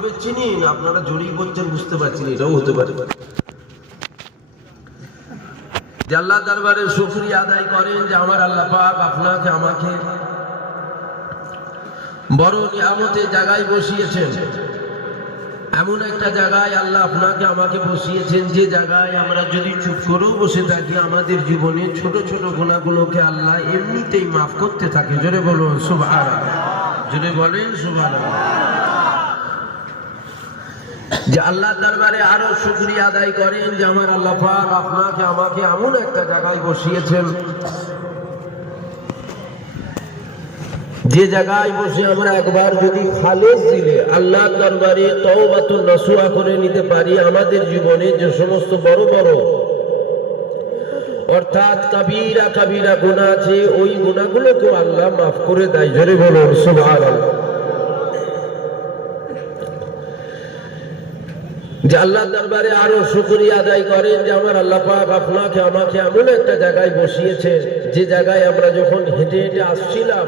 দেবে চিনি না, আপনারা জড়িয়ে পড়ছেন বুঝতে পারছেন, এটাও হতে পারে। যে আল্লাহ দরবারে শুকরিয়া আদায় করেন যে আমার আল্লাহ পাক আপনাকে আমাকে বড় নিয়ামতের জায়গায় বসিয়েছেন। এমন একটা জায়গায় আল্লাহ আপনাকে আমাকে বসিয়েছেন যে জায়গায় আমরা যদি চুপ করেও বসে থাকি আমাদের জীবনে ছোট ছোট গুনাহগুলোকে আল্লাহ এমনিতেই মাফ করতে থাকে। জোরে বলুন সুবহানাল্লাহ, জোরে বলেন সুবহানাল্লাহ। যে আল্লাহ দরবারে আরো শুকরিয়া আদায় করেন যে আমার আল্লাহ পাক আপনাকে আমাকে এমন একটা জায়গায় বসিয়েছেন যে জায়গায় বসে আমরা একবার যদি খালেস দিলে আল্লাহ দরবারে তওবাতুন নসুহা করে নিতে পারি, আমাদের জীবনে যে সমস্ত বড় বড় অর্থাৎ কাবীরা কাবীরা গুনাহ আছে ওই গুনাহগুলোকে আল্লাহ মাফ করে দেয়। জোরে বলুন সুবহানাল্লাহ। যে আল্লাহ দরবারে আরো শুকরিয়া আদায় করেন যে আমার আল্লাহ পাক আপনাকে আমাকে এমন একটা জায়গায় বসিয়েছে যে জায়গায় আমরা যখন হেঁটে হেঁটে আসছিলাম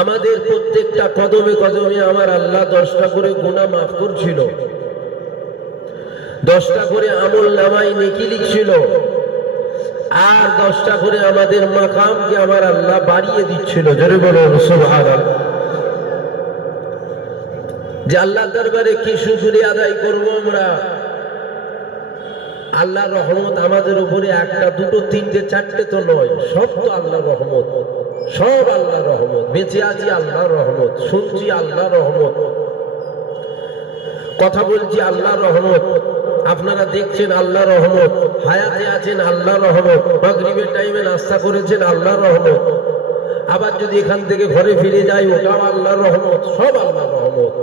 আমাদের প্রত্যেকটা কদমে কদমে আমার আল্লাহ 10টা করে গুনাহ মাফ করছিল, 10টা করে আমল নামায় নেকি লিখছিল, আর 10টা করে আমাদের মাকামকে আমার আল্লাহ বাড়িয়ে দিচ্ছিল। জোরে বলুন সুবহানাল্লাহ। যে আল্লাহ দরবারে কি শুকরিয়া আদায় করব আমরা। আল্লাহর রহমত আমাদের উপরে একটা দুটো তিনটে চারটে তো নয়, সব তো আল্লাহর রহমত, সব আল্লাহর রহমত। বেঁচে আছি আল্লাহর রহমত, শুনছি আল্লাহর রহমত, কথা বলছি আল্লাহর রহমত, আপনারা দেখছেন আল্লাহর রহমত, হায়াতে আছেন আল্লাহর রহমত, মাগরিবের টাইমে নাস্তা করেছেন আল্লাহর রহমত, আবার যদি এখান থেকে ঘরে ফিরে যাই ওটাও আল্লাহর রহমত, সব আল্লাহর রহমত।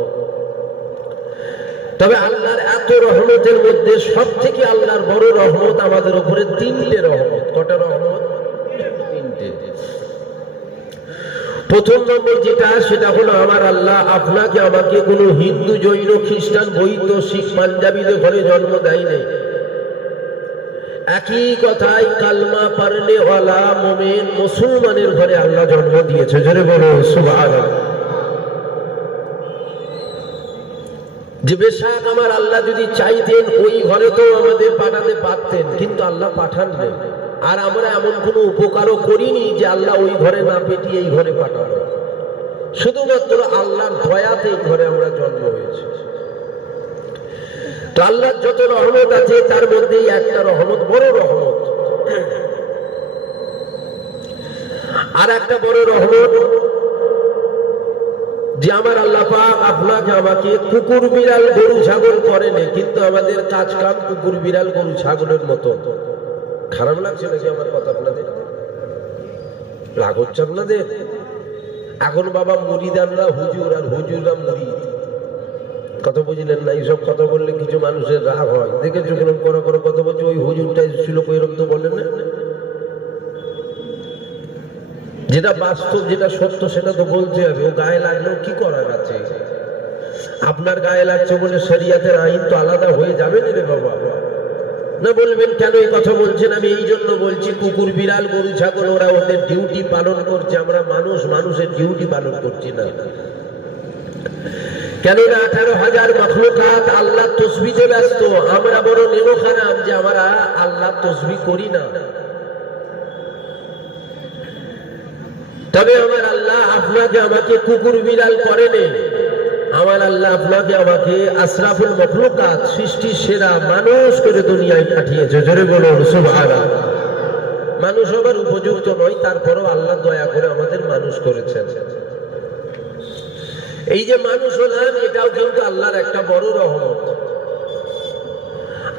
তবে আল্লাহর এত রহমতের মধ্যে সব থেকে আল্লাহর বড় রহমত আমাদের উপরে 3টে রহমত। কটা রহমত? 3টে। প্রথম নম্বর যেটা, সেটা হলো আমার আল্লাহ আপনাকে আমাকে কোনো হিন্দু জৈন খ্রিস্টান বৌদ্ধ শিখ পাঞ্জাবিদের ঘরে জন্ম দেয় নাই। একই কথায় কালমা পারলে ওয়ালা মুমিন মুসলমানের ঘরে আল্লাহ জন্ম দিয়েছে। জোরে বলো সুবহানাল্লাহ। যে বেশাক আমার আল্লাহ যদি চাইতেন ওই ঘরে তো আমাদের পাঠাতে পারতেন, কিন্তু আল্লাহ পাঠান নাই। আর আমরা এমন কোনো উপকারও করিনি যে আল্লাহ ওই ঘরে না পেটিয়ে এই ঘরে পাঠানো, শুধুমাত্র আল্লাহর দয়াতে এই ঘরে আমরা জন্ম হয়েছে। তো আল্লাহর যত রহমত আছে তার মধ্যেই একটা রহমত, বড় রহমত। আর একটা বড় রহমত যে আমার আল্লাহ পাক আপনাকে আমাকে কুকুর বিড়াল গরু ছাগল করেনি, কিন্তু আমাদের কাজ কাম কুকুর বিড়াল গরু ছাগলের মতো। খারাপ লাগছে নাকি আমার কথা আপনাদের? রাগ হচ্ছে আপনাদের? এখন বাবা মুরিদানরা হুজুর আর হুজুররা মুরিদ, কথা বুঝলেন না? এইসব কথা বললে কিছু মানুষের রাগ হয়, দেখেছো কিরকম করে করে কথা বলছে। ওই হুজুরটাই ছিল এরকম তো বলেন না। যেটা বাস্তব যেটা সত্য সেটা তো বলতে হবে। ও গায়ে লাগলেও কি করার আছে? আপনার গায়ে লাগছে বলে শরিয়াতের আইন তো আলাদা হয়ে যাবে না রে বাবা। না বলবেন কেন এই কথা বলছেন? আমি এই জন্য বলছি, কুকুর বিড়াল গরু ছাগল ওরা ওদের ডিউটি পালন করছে, আমরা মানুষ মানুষের ডিউটি পালন করছি না। কেননা 18,000 মাখলুকাত আল্লাহ তসবিতে ব্যস্ত, আমরা বড় নেমো খারাপ যে আমরা আল্লাহ তসবি করি না। তবে আমার আল্লাহ আপনাকে আমাকে কুকুর বিড়াল করেনি, আমার আল্লাহ আপনাকে আমাকে আশরাফুল মাখলুকাত সৃষ্টির সেরা মানুষ করে দুনিয়ায় পাঠিয়েছে। জোরে বলুন সুবহানাল্লাহ। মানুষ হবার উপযুক্ত নয়, তারপরেও আল্লাহ দয়া করে আমাদের মানুষ করেছেন। এই যে মানুষ হলাম এটাও কিন্তু আল্লাহর একটা বড় রহমত।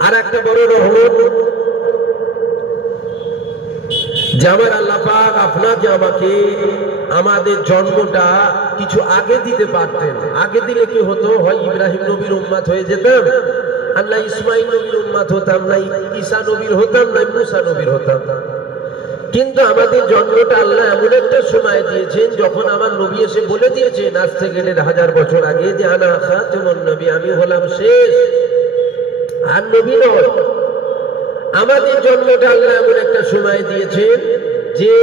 আর একটা বড় রহমত যে আমার আল্লাহ পাক আপনাকে আমাকে আমাদের জন্মটা কিছু আগে দিতে পারতেন। আগে দিলে কি হতো? হয় ইব্রাহিম নবীর উম্মত হয়ে যেতাম, আর না ইসমাইল নবীর উম্মত হতাম, না ঈসা নবীর হতাম, না মুসা নবীর হতাম। কিন্তু আমাদের জন্মটা আল্লাহ এমন একটা সময় দিয়েছেন যখন আমার নবী এসে বলে দিয়েছেন আজ থেকে 1000 বছর আগে যে আনা খাতামুন নবী, আমি হলাম শেষ, আর নবী নয়। আমাদের জন্মটা আল্লাহ এমন একটা সময় দিয়েছেন যে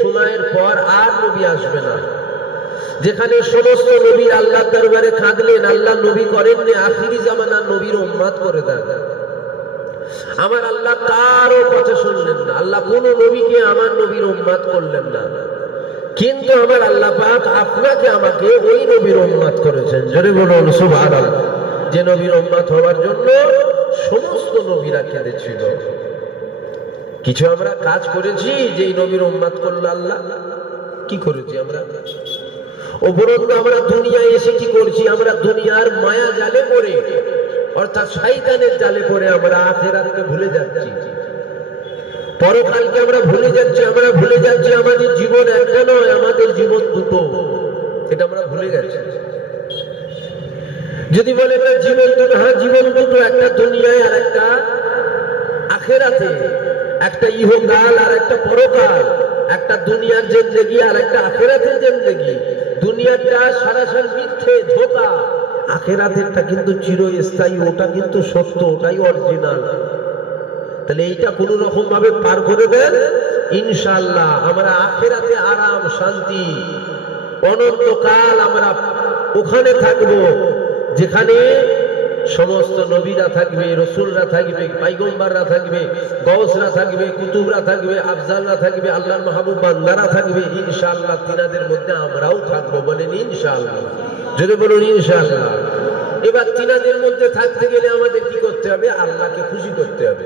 সময়ের পর আর নবী আসবে না। যেখানে সমস্ত নবীর আল্লাহর দরবারে কাঁদলেন, আল্লাহ নবী করেননি, আখিরি জামানার নবীর উম্মত করে দেন। আমার আল্লাহ কারো কথা শুনলেন না, আল্লাহ কোন নবীকে আমার নবীর উম্মত করলেন না, কিন্তু আমার আল্লাহ পাক আপনাকে আমাকে ওই নবীর উম্মত করেছেন। জোরে বলুন সুবহানাল্লাহ। যে নবীর উম্মত হওয়ার জন্য সমস্ত নবীরা কেঁদেছিল। কিছু আমরা কাজ করেছি যে নবীর উম্মত করলো আল্লাহ? কি করেছি আমরা? উপরন্তু আমরা দুনিয়ায় এসে কি করছি? আমরা দুনিয়ার মায়া জালে পড়ে, অর্থাৎ শয়তানের জালে পড়ে আমরা আখিরাতকে ভুলে যাচ্ছি, পরকালকে আমরা ভুলে যাচ্ছি। আমরা ভুলে যাচ্ছি আমাদের জীবন একটা নয়, আমাদের জীবন দুটো, এটা আমরা ভুলে গেছি। যদি বলে জীবন দুটো, হ্যাঁ জীবন দুটো, একটা দুনিয়ায় আর একটা আখিরাতে, একটা ইহকাল আর একটা পরকাল, একটা দুনিয়ার জিন্দেগি আর একটা আখিরাতের জিন্দেগি। দুনিয়াটা সরাসরি মিথ্যে, ধোঁকা। আখিরাতেরটা কিন্তু চিরস্থায়ী, ওটা কিন্তু সত্য, ওটাই অরিজিনাল। তাহলে এইটা কোন রকম ভাবে পার করে দেন, ইনশাআল্লাহ আমরা আখিরাতে আরাম, শান্তি, অনন্তকাল আমরা ওখানে থাকবো, যেখানে সমস্ত নবীরা থাকবে, রসুলরা থাকবে, পয়গম্বররা থাকবে, গৌসরা থাকবে, কুতুবরা থাকবে, আফজালরা থাকবে, আল্লাহর মাহবুব বান্দারা থাকবে। ইনশাআল্লাহ তিনাদের মধ্যে আমরাও থাকবো। বলেন ইনশাআল্লাহ। যদি বলুন ইনশাআল্লাহ। এবার তিনাদের মধ্যে থাকতে গেলে আমাদের কি করতে হবে? আল্লাহকে খুশি করতে হবে।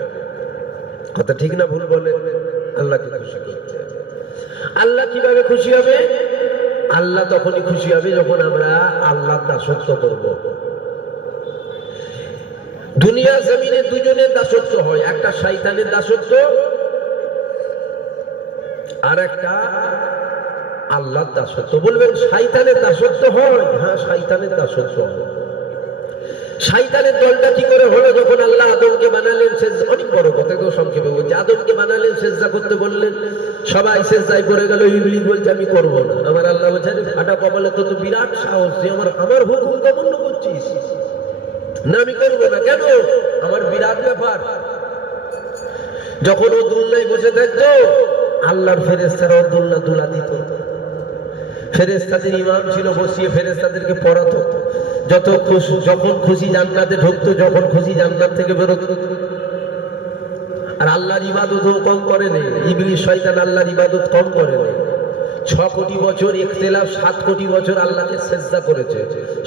কথা ঠিক না ভুল বলেন? আল্লাহকে খুশি করতে হবে। আল্লাহ কিভাবে খুশি হবে? আল্লাহ তখনই খুশি হবে যখন আমরা আল্লাহর দাসত্ব করব। দুনিয়া জমিনে দুজনের দাসত্ব হয়, একটা শয়তানের দাসত্ব আর একটা আল্লাহর দাসত্ব। বলবেন শয়তানের দাসত্ব হয়? হ্যাঁ, শয়তানের দাসত্ব হয়। শয়তানের দলটা কি করে হলো? যখন আল্লাহ আদমকে বানালেন, অনেক বড় কথা তো সংক্ষেপে বলছি, আদমকে বানালেন, সেজদা করতে বললেন, সবাই সেজদায় পড়ে গেল। ইবলিস বলছে আমি করবো না। আমার আল্লাহ বলছে ফাটা কপালে তো বিরাট সাহস, তুই আমার হুকুম অমান্য করছিস না, আমি করবো না। কেন? আমার বিরাট ব্যাপার। যখন ও দুলনায় বসে থাকতো, আল্লাহর ফেরেশতারা ও দুলনা দুলা দিত। ফেরেশতাদের ইমাম ছিল, বসিয়ে ফেরেশতাদেরকে পড়াতো। যখন খুশি জান্নাতে ঢুকতো, যখন খুশি জান্নাত থেকে বেরোতো। আর আল্লাহর ইবাদতও কম করে নেই ইবলিস শয়তান, আল্লাহর ইবাদত কম করে নেই। 6 কোটি বছর ইখতিলাফ, 7 কোটি বছর আল্লাহকে সেজদা করেছে।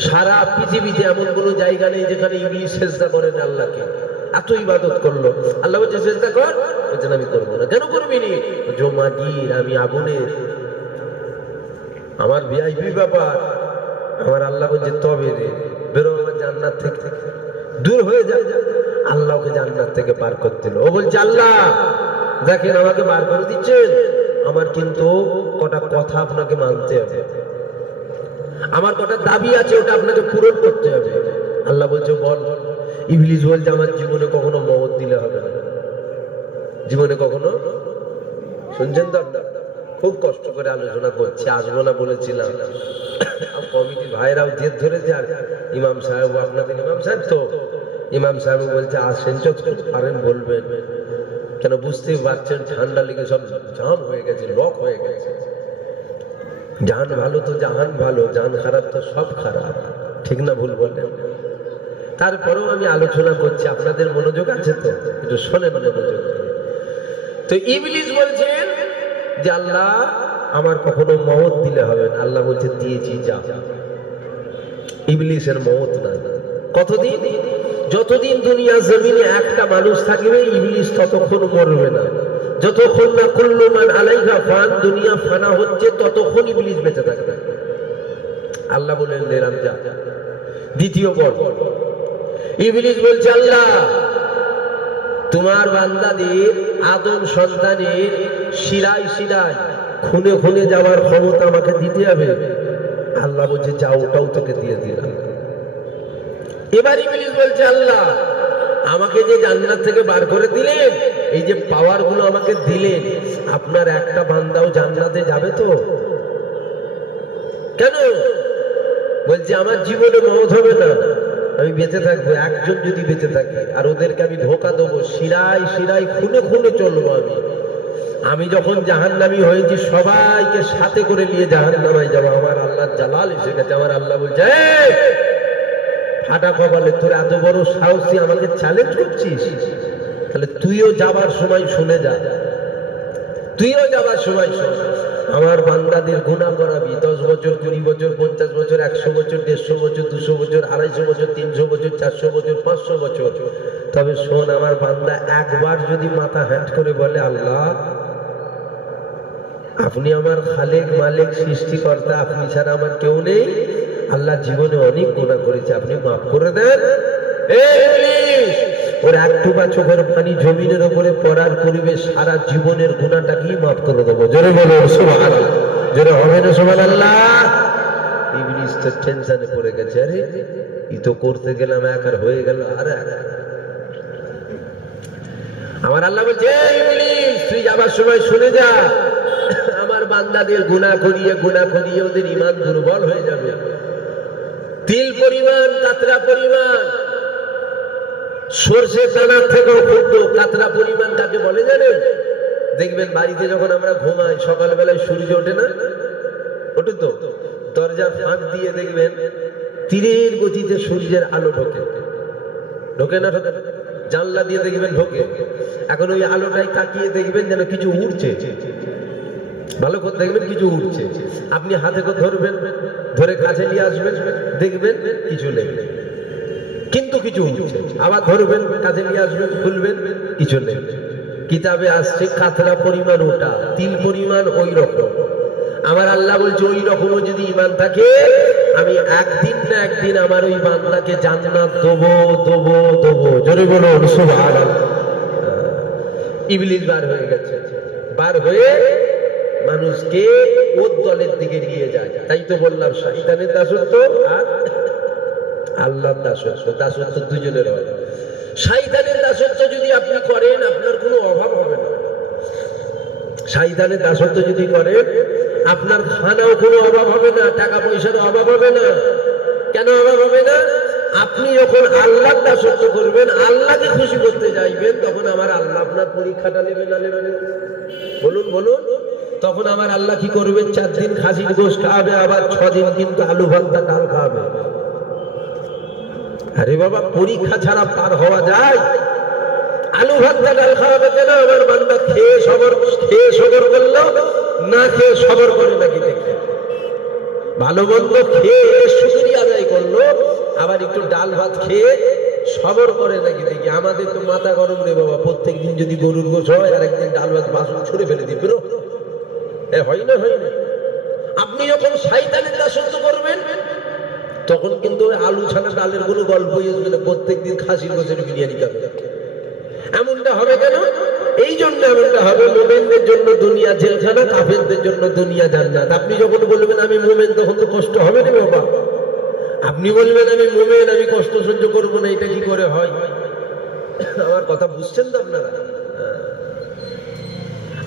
সারা পৃথিবীতে এমন কোনো জায়গা নেই যেখানে ইবলিস সেজদা করে না আল্লাহকে। এত ইবাদত করলো। আল্লাহ বলছে সেজদা কর, বলছেন আমি করবো না। কেন করবি নি? মাটির, আমি আগুনের, আমার ভিআইপি ব্যাপার। আমার আল্লাহ বলছে তবে রে বেরো আমার জান্নাত থেকে, দূর হয়ে যায়। আল্লাহকে জান্নাত থেকে পার করতে। ও বলছে আল্লাহ দেখেন আমাকে বার করে দিচ্ছেন, আমার কিন্তু কটা কথা আপনাকে মানতে হবে, আমার কটা দাবি আছে, ওটা আপনাকে পূরণ করতে হবে। আল্লাহ বলছে বল। ইবলিস বলছে আমার জীবনে কখনো মওত দিলে হবে না, জীবনে কখনো। শুনছেন তো? খুব কষ্ট করে আলোচনা করছি, আসবো না বলেছিলাম। কমিটির ভাইরাও জেদ ধরেছে। আর ইমাম সাহেব, আপনাদের ইমাম সাহেব তো, ইমাম সাহেব বলছে আসেন, যতক্ষণ পারেন বলবেন। কেন বুঝতেই পারছেন ঠান্ডা লেগে সব জাম হয়ে গেছে, লক হয়ে গেছে। জান ভালো তো জাহান ভালো, জান খারাপ তো সব খারাপ। ঠিক না ভুল বললেন? তারপরেও আমি আলোচনা করছি, আপনাদের মনোযোগ আছে তো? একটু শোনেন মনোযোগ। তো ইবলিস বলছেন যে আল্লাহ আমার কখনো মওত দিলে হবে না। আল্লাহ বলছে দিয়েছি, যা। ইবলিসের মওত নাই। কতদিন? যতদিন দুনিয়া জমিনে একটা মানুষ থাকবে, ইবলিস ততক্ষণ মরবে না। যতক্ষণ না কুল্লু মান আলাইহা ফান, দুনিয়া ফানা হচ্ছে, ততক্ষণ ইবলিস বেঁচে থাকবে। আল্লাহ বলেন নিলাম, যা। দ্বিতীয় পর্ব, ইবলিস বলছে আল্লাহ তোমার বান্দাদের আদম সন্তানের শিরায় শিরায়, খুনে খুনে যাওয়ার ক্ষমতা আমাকে দিতে হবে। আল্লাহ বলছে যা, ওটাও তোকে দিয়ে দিলাম। এবার ইবলিস বলছে আল্লাহ আমাকে যে জান্নাত থেকে বার করে দিলেন, এই যে পাওয়ার গুলো আমাকে দিলেন, আপনার একটা বান্দাও জান্নাতে যাবে তো? কেন? বলছে আমার জীবনে মওত হবে না, আমি বেঁচে থাকবো। একজন যদি বেঁচে থাকে, আর ওদেরকে আমি ধোকা দেবো, শিরায় শিরায় খুনে খুনে চলবো আমি। আমি যখন জাহান্নামী হয়েছি সবাইকে সাথে করে নিয়ে জাহান্নামায় যাবো, আমার আল্লাহ জালাল এসে গেছে। আমার আল্লাহ বলছে, এই ফাটা কপালে তোর এত বড় সাহসী আমাকে চ্যালেঞ্জ করছিস, তাহলে তুইও যাবার সময় শুনে যা, তুইও যাবার সময় শোন। আমার বান্দাদের গুনাহ করাবি 10 বছর, 20 বছর, 50 বছর, 100 বছর, 150 বছর, 200 বছর, 250 বছর, 300 বছর, 400 বছর, 500 বছর। তবে শোন, আমার বান্দা একবার যদি মাথা হ্যাট করে বলে, আল্লাহ আপনি আমার খালেক, মালিক, সৃষ্টিকর্তা, আপনি ছাড়া আমার কেউ নেই, আল্লাহ জীবনে অনেক গুনাহ করেছে, আপনি মাফ করে দেন। ওর একটু বা চোখের পানি জমিনের উপরে পড়ার পরিবেশ সারা জীবনের গুনাহটাকেই মাফ করে দেবো। জোরে বলো সুবহানাল্লাহ। জোরে হবে না সুবহানাল্লাহ? ইবলিস তো টেনশনে পড়ে গেছে, আরে ই তো করতে গেলাম এক আর হয়ে গেল আর এক। আমার আল্লাহ বলছে, ইবলিস তুই যাবার সময় শুনে যা, আমার বান্দাদের গুনাহ করিয়ে ওদের ঈমান দুর্বল হয়ে যাবে। তিল পরিমাণ, কাতরা পরিমাণ, সরষে দানার থেকেও ক্ষুদ্র কাতরা পরিমাণ তাকে বলে জানেন? দেখবেন বাড়িতে যখন আমরা ঘুমাই সকালবেলায় সূর্য ওঠে না, ওঠে তো, দরজা ফাঁক দিয়ে দেখবেন তীরের গতিতে সূর্যের আলো ঢোকে, ঢোকে না? ঢোকে। জানলা দিয়ে দেখবেন ঢোকে। এখন ওই আলোটাই তাকিয়ে দেখবেন যেন কিছু উড়ছে, ভালো করে দেখবেন কিছু উঠছে। আপনি হাতে করে ধরবেন, ধরে কাছে নিয়ে আসবেন, দেখবেন কিছু নেই, কিন্তু কিছু উঠছে। আবার ধরবেন, কাছে নিয়ে আসবেন, খুলবেন, কিছু নেই। কিতাবে আসছে কাতরা পরিমাণ ওটা, তিল পরিমাণ ওই রকম। আমার আল্লাহ বলছে, ওই রকমও যদি ঈমান থাকে, আমি একদিন না একদিন আমার ওই বান্দাকে জান্নাত দেবো। জোরে বলুন সুবহানাল্লাহ। ইবলিস বার হয়ে গেছে, বার হয়ে মানুষকে ওর দলের দিকে নিয়ে যায়। তাই তো বললাম, শয়তানের দাসত্ব আর আল্লাহর দাসত্ব, দাসত্ব দুজনের হয়। শয়তানের দাসত্ব যদি আপনি করেন, আপনার কোনো অভাব হবে না। শয়তানের দাসত্ব যদি করেন, আপনার খানাও কোনো অভাব হবে না, টাকা পয়সার অভাব হবে না। কেন অভাব হবে না? আপনি যখন আল্লাহর দাসত্ব করবেন, আল্লাহকে খুশি করতে চাইবেন, তখন আমার আল্লাহ আপনার পরীক্ষাটা নেবে না নেবে? বলুন। তখন আমার আল্লাহ কি করবে? 4 দিন খাসির গোশত খাওয়াবে, আবার 6 দিন কিন্তু আলু ভর্তা ডাল খাওয়াবে। আরে বাবা, পরীক্ষা ছাড়া পার হওয়া যায়? আলু ভর্তা ডাল খাওয়াবে কেন? আমার বান্দা খেয়ে সবর করলো, না খেয়ে সবর করে নাকি দেখে? ভালো মন্দ খেয়ে শুধুই আদায় করলো, আবার একটু ডাল ভাত খেয়ে সবর করে নাকি দেখি? আমাদের তো মাথা গরম রে বাবা, প্রত্যেকদিন যদি গরুর গোশ হয় আর একদিন ডাল ভাত বাসন ছুড়ে ফেলে দিবে, হয় না? আপনি যখন শয়তানের দাসত্ব করবেন, তখন কিন্তু আলু ছানা ডালের কোনো গল্পই আসবে না, প্রত্যেকদিন খাসির গোশের বিরিয়ানি খাবে। এমনটা হবে কেন? এই জন্য এমনটা হবে, মুমিনদের জন্য দুনিয়া জেলখানা, কাফেরদের জন্য দুনিয়া জান্নাত। আপনি যখন বলবেন আমি মুমিন, তখন তো কষ্ট হবে না বাবা। আপনি বলবেন আমি মুমিন, আমি কষ্ট সহ্য করবো না, এটা কি করে হয়? আমার কথা বুঝছেন তো আপনারা?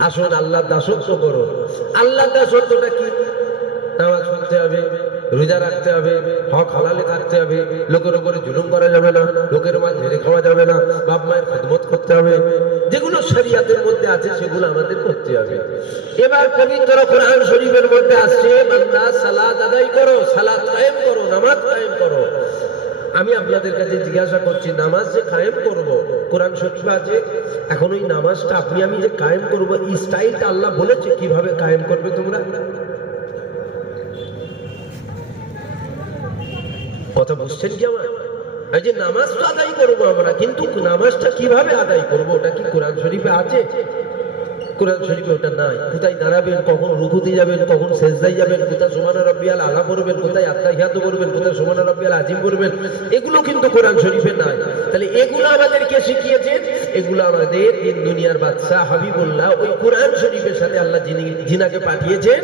আসুন আল্লাহর দাসত্ব করো। আল্লাহর দাসত্বটা কি? নামাজ পড়তে হবে, রোজা রাখতে হবে, হক হালালে থাকতে হবে, লোকের উপরে জুলুম করা যাবে না, লোকের মাল ঝেড়ে খাওয়া যাবে না, বাপ মায়ের খেদমত করতে হবে, যেগুলো শরিয়াতের মধ্যে আছে সেগুলো আমাদের করতে হবে। এবার পবিত্র কোরআন শরীফের মধ্যে আসছে, বান্দা সালাত আদায় করো, সালাত কায়েম করো, নামাজ কায়েম করো। আমি আপনাদের কাছে জিজ্ঞাসা করছি, নামাজ যে কায়েম করব, কোরআন শরীফে আছে, এখন ওই নামাজটা আমি যে কায়েম করব, এই স্টাইলটা আল্লাহ বলেছে কিভাবে কায়েম করবে তোমরা? কথা বুঝছেন কি আমার? এই যে নামাজ তো আদায় করবো আমরা, কিন্তু নামাজটা কিভাবে আদায় করবো, ওটা কি কোরআন শরীফে আছে? কোরআন শরীফে ওটা নাই। কোথায় দাঁড়াবেন, কখন রুকুতে যাবেন, কখন সেজদায় যাবেন, কোথায় সুবহান রাব্বিয়াল আলা পড়বেন, কোথায় আত্তাহিয়াত করবেন, কোথায় সুবহান রাব্বিয়াল আযীম করবেন, এগুলো কিন্তু কোরআন শরীফে নাই। তাহলে এগুলো আমাদেরকে শিখিয়েছেন, এগুলো আমাদের দিন দুনিয়ার বাদশা হাবিবুল্লাহ ওই কোরআন শরীফের সাথে আল্লাহ যিনাকে পাঠিয়েছেন,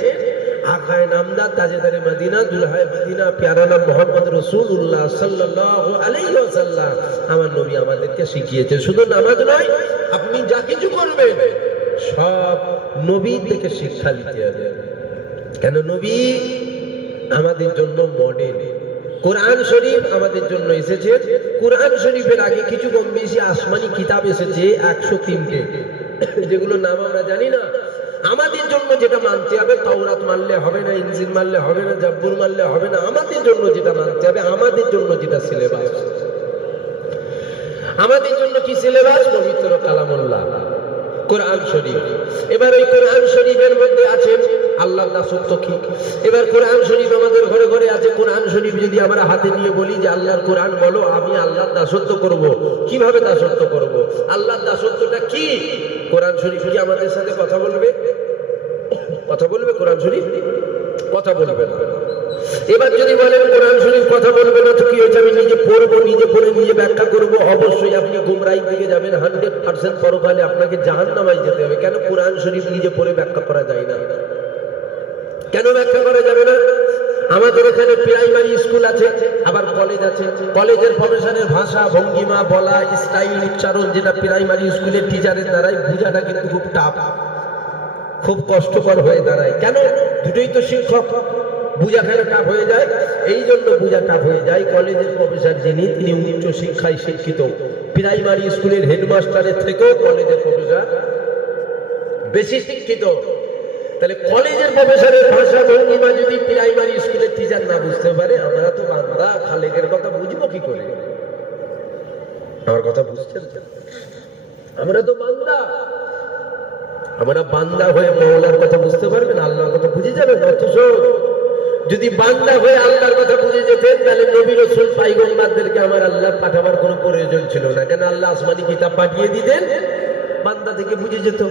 আকায়ে নামদার, তাজেদারে মদিনা, দুলহায়ে মদিনা, প্যারা নাম মুহাম্মদ রাসূলুল্লাহ সাল্লাল্লাহু আলাইহি ওয়াসাল্লাম, আমার নবী আমাদেরকে শিখিয়েছে। শুধু নামাজ নয়, আপনি যা কিছু করবেন সব নবী থেকে শিক্ষা নিতে হবে। কেন? নবী আমাদের জন্য মডেল। কোরআন শরীফ আমাদের জন্য এসেছে। কোরআন শরীফের আগে কিছু কম বেশি আসমানি কিতাব এসেছে 103টে। যেগুলো নাম আমরা জানি না, আমাদের জন্য যেটা মানতে হবে, তাওরাত মানলে হবে না, ইনজিল মানলে হবে না, জাব্বুর মানলে হবে না, আমাদের জন্য যেটা মানতে হবে, আমাদের জন্য যেটা সিলেবাস, আমাদের জন্য কি সিলেবাস? পবিত্র কালামুল্লাহ, কোরআন শরীফ। এবার ওই কোরআন শরীফের মধ্যে আছে আল্লাহর দাসত্ব কি। এবার কোরআন শরীফ আমাদের ঘরে ঘরে আছে। কোরআন শরীফ যদি আমরা হাতে নিয়ে বলি যে আল্লাহর কোরআন বলো, আমি আল্লাহর দাসত্ব করব, কিভাবে দাসত্ব করব? আল্লাহর দাসত্বটা কি? কোরআন শরীফ কি আমাদের সাথে কথা বলবে? কথা বলবে কোরআন শরীফ? কথা বলবে না। এবার যদি বলেন কোরআন শরীফ কথা বলবে না, তো কি হয়েছে? আমি নিজে পড়বো, নিজে পড়ে নিজে ব্যাখ্যা করবো, অবশ্যই আপনি গুমরাহির দিকে যাবেন 100%। পরকালে আপনাকে জাহান্নামে যেতে হবে। কেন? কোরআন শরীফ নিজে পড়ে ব্যাখ্যা করা যায় না। কেন ব্যাখ্যা করা যাবে না? আমাদের এখানে প্রাইমারি স্কুল আছে, আবার কলেজ আছে। কলেজের প্রফেসরের ভাষা, ভঙ্গিমা, বলা, স্টাইল, উচ্চারণ, যেটা প্রাইমারি স্কুলের টিচারের দ্বারাই বোঝাটা কিন্তু খুব টাফ, খুব কষ্টকর হয়ে দাঁড়ায়। কেন? দুটোই তো শিক্ষক, বুঝা কেন টাফ হয়ে যায়? এই জন্য বুঝা টাফ হয়ে যায়। কলেজের প্রফেসর যিনি, তিনি উচ্চ শিক্ষায় শিক্ষিত। প্রাইমারি স্কুলের হেডমাস্টারের থেকেও কলেজের প্রফেসর বেশি শিক্ষিত। তাহলে কলেজের প্রফেসরের ভাষা, ভঙ্গিমা যদি প্রাইমারি স্কুলের টিচার না বুঝতে পারে, আমরা তো বান্দা, খালেকের কথা বুঝবো কি করে? আমার কথা বুঝছেন? আমরা তো বান্দা, আমরা বান্দা হয়ে মওলার কথা বুঝতে পারবেন, আল্লাহর কথা বুঝে যাবেন। অথচ যদি বান্দা হয়ে আল্লাহর কথা বুঝে যেতেন, তাহলে নবী রাসূল পয়গম্বরদেরকে আমার আল্লাহ পাঠাবার কোনো প্রয়োজন ছিল না। কেন? আল্লাহ আসমানি কিতাব পাঠিয়ে দিতেন, বান্দা থেকে বুঝে যেত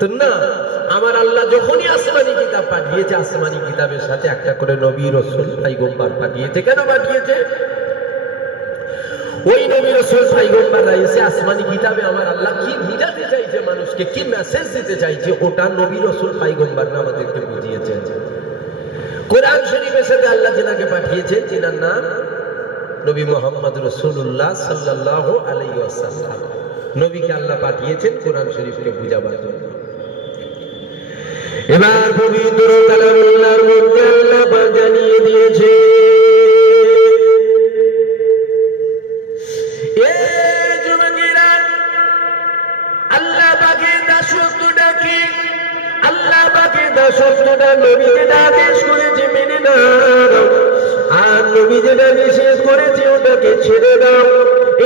তো না। আমার আল্লাহ যখনই আসমানি কিতাব পাঠিয়েছে, আসমানি কিতাবের সাথে একটা করে নবী রাসূল পয়গম্বর পাঠিয়েছে। কেন পাঠিয়েছে? ওই নবী রাসূল পয়গম্বররা এসে আসমানি কিতাবে আমার আল্লাহ কি বুঝাতে চাইছে, মানুষকে কি মেসেজ দিতে চাইছে, ওটা নবী রাসূল পয়গম্বররা আমাদেরকে বুঝিয়েছেন। কোরআন শরীফের সাথে আল্লাহ যিনাকে পাঠিয়েছেন, যিনার নাম নবী মুহাম্মদ রাসূলুল্লাহ সাল্লাল্লাহু আলাইহি ওয়াসাল্লাম। নবীকে আল্লাহ পাঠিয়েছেন কোরআন শরীফকে বুঝাবার জন্য। এবার পবিত্র কালামুল্লাহর মধ্যে আল্লাহ পাক জানিয়ে দিয়েছে, এ যুবকেরা, আল্লাহ পাকের দাসত্বটা কি? আল্লাহ পাকের দাসত্বটা নবী যেটা আদেশ করেছে মেনে নাও, আর নবী যেটা নিষেধ করেছে ওটাকে ছেড়ে দাও।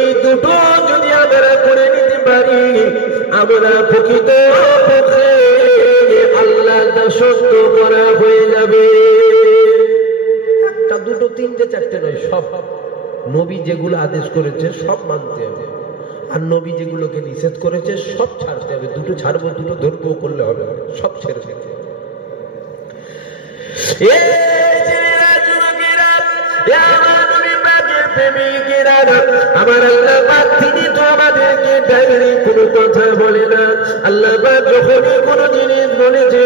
এই দুটো যদি আমরা করে নিতে পারি, আমরা প্রকৃত পক্ষে আল্লাহ দাসত্ব করা হয়ে যাবে। একটা, দুটো, তিনটে, চারটে নয়, সব। নবী যেগুলো আদেশ করেছে সব মানতে হবে, আর নবী যেগুলোকে নিষেধ করেছে সব ছাড়তে হবে। দুটো ছাড়বো, দুটো ধরবো করলে হবে না, সব ছেড়ে দিতে হবে। আমার আল্লাহ পাক তিনি তো আমাদেরকে ডাইরেক্ট কোনো কথা বলে না। আল্লাহ পাক যখনই কোনো জিনিস বলেছে,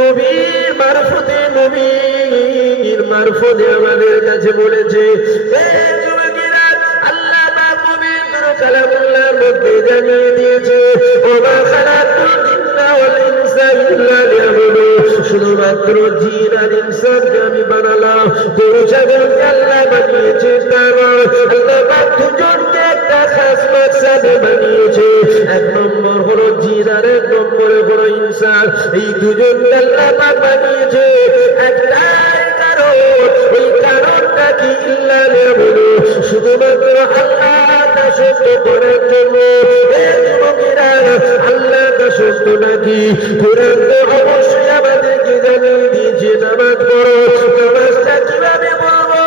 নবীর মারফতে, নবীর মারফতে আমাদের কাছে বলেছে। আল্লাহ পাক পবিত্র কালামুল্লাহর মধ্যে জানিয়ে দিয়েছে, ওমা খালাকুল জিন্না ওয়াল ইনসা ইল্লা লিয়াবুদুন। শুধুমাত্র জিন আর ইনসানকে আমি বানালাম, গরু ছাগলকে আল্লাহ বানিয়েছে তা নয়। আল্লাহ পাক দুজনকে একটা খাস মাকসাদে বানিয়েছে। এক নম্বর হলো জিন, আর এক নম্বরে হলো ইনসান। এই দুজনকে আল্লাহ পাক বানিয়েছে একটাই কারণ। ওই কারণটা কি? ইল্লা লিয়াবুদুন, শুধুমাত্র আল্লাহ দাসত্ব করার জন্য। এই যুবকেরা, আল্লাহ দাসত্ব নাকি? কোরআন তো অবশ্যই আমাদেরকে জানিয়ে দিয়েছে, নামাজ পড়ো। নামাজটা কিভাবে পড়বো,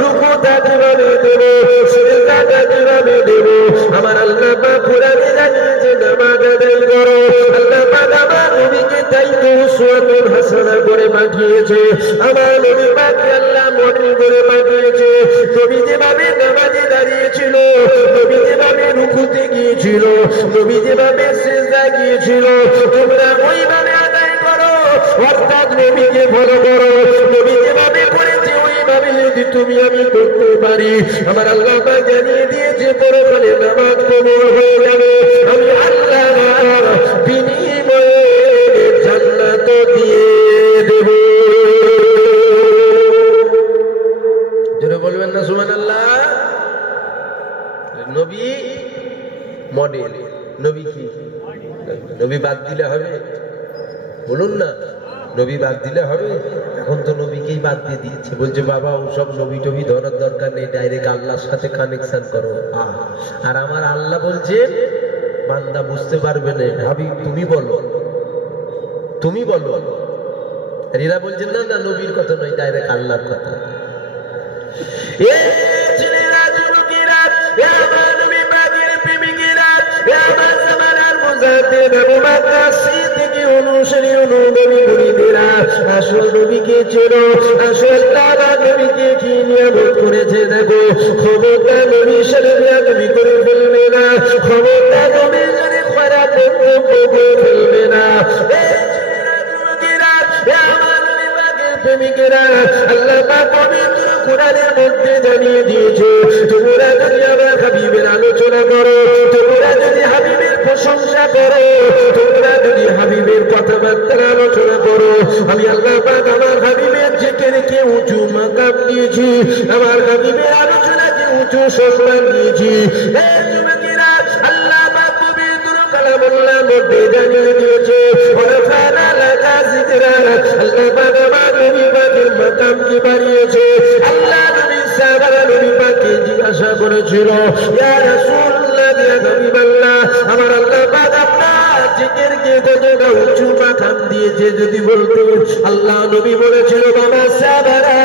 রুকুটা কিভাবে দেবো, সিজদাটা কিভাবে দেবো, আমার আল্লাহ পাক কোরআনে জানিয়েছে নামাজ আদায় করো। আল্লাহ পাক আমার নবীকে তাই তো উসওয়াতুন হাসানা করে পাঠিয়েছে। আমার নবী পাককে আল্লাহ মডেল করে পাঠিয়েছে। নবী যেভাবে নামাজে দাঁড়িয়েছিল, নবী যেভাবে রুকুতে গিয়েছিল, নবী যেভাবে সিজদায় গিয়েছিল, তোমরা ওইভাবে আদায় করো, অর্থাৎ নবীকে ফলো করো। নবী যেভাবে করেছে ওইভাবে যদি তুমি আমি করতে পারি, আমার আল্লাহ পাক জানিয়ে দিয়েছে পরকালে নামাজ কবুল হয়ে যাবে। আমি আল্লাহ বিনিময়ে জান্নাত দিয়ে দেব। জোরে বলবেন না সুবহানাল্লাহ। নবী মডেল, নবী কি? নবী বাদ দিলে হবে? বলুন না, নবী বাদ দিলে হবে? এখন তো নবীকেই বাদ দিয়ে দিয়েছে, বলছে বাবা ওসব নবী টবি ধরার দরকার নেই, ডাইরেক্ট আল্লাহর সাথে কানেকশন করো। আর আমার আল্লাহ বলছে বান্দা বুঝতে পারবে না, হাবিব তুমি বলো, তুমি বলো। আর এরা বলছেন না না নবীর কথা নয়, ডাইরেক্ট আল্লাহর কথা। এ ছেলেরা, যুবকেরা, এ আমার নবী পাকের প্রেমিকেরা, এ আমার জামানার মুজাদ্দিদ আবু বকর সিদ্দিকী অনুসারী অনুগামী মুরিদেরা, আসল নবীকে চেনো, আসল তারা নবীকে কি নিয়ামত করেছে দেখো। খবরদার নবীর সাথে বেয়াদবি করে ফেলবে না, খবরদার নবীর সাথে খারাপ মন্তব্য করে ফেলবে না। এ ছেলেরা, যুবকেরা, এ আমার নবী পাকের প্রেমিকেরা, আল্লাহ পাক পবিত্র কোরআনের মধ্যে জানিয়ে দিয়েছে, তোমরা যদি আমার হাবিবের আলোচনা করো, তোমরা যদি হাবিবের প্রশংসা করো, তোমরা যদি হাবিবের কথাবার্তার আলোচনা করো, আমি আল্লাহ পাক আমার হাবিবের জিকিরকে উঁচু মাকাম দিয়েছি, আমার হাবিবের আলোচনাকে উঁচু সম্মান দিয়েছি। এই যুবকেরা, আল্লাহ পাক পবিত্র কালামুল্লাহর মধ্যে জানিয়ে দিয়েছে, ওয়ারফা'না লাকা যিকরাক, আল্লাহ পাক আমার নবী পাকের মাকামকে বাড়িয়েছে। আল্লাহ নবী সাহাবারা নবী পাককে জিজ্ঞাসা করেছিল, ইয়া রাসূলুল্লাহ, ইয়া হাবিবাল্লাহ, আমার আল্লাহ পাক আপনার জিকিরকে কতটা উঁচু মাকাম দিয়েছে যদি বলতে। আল্লাহ নবী বলেছিল, বাবা সাহাবারা,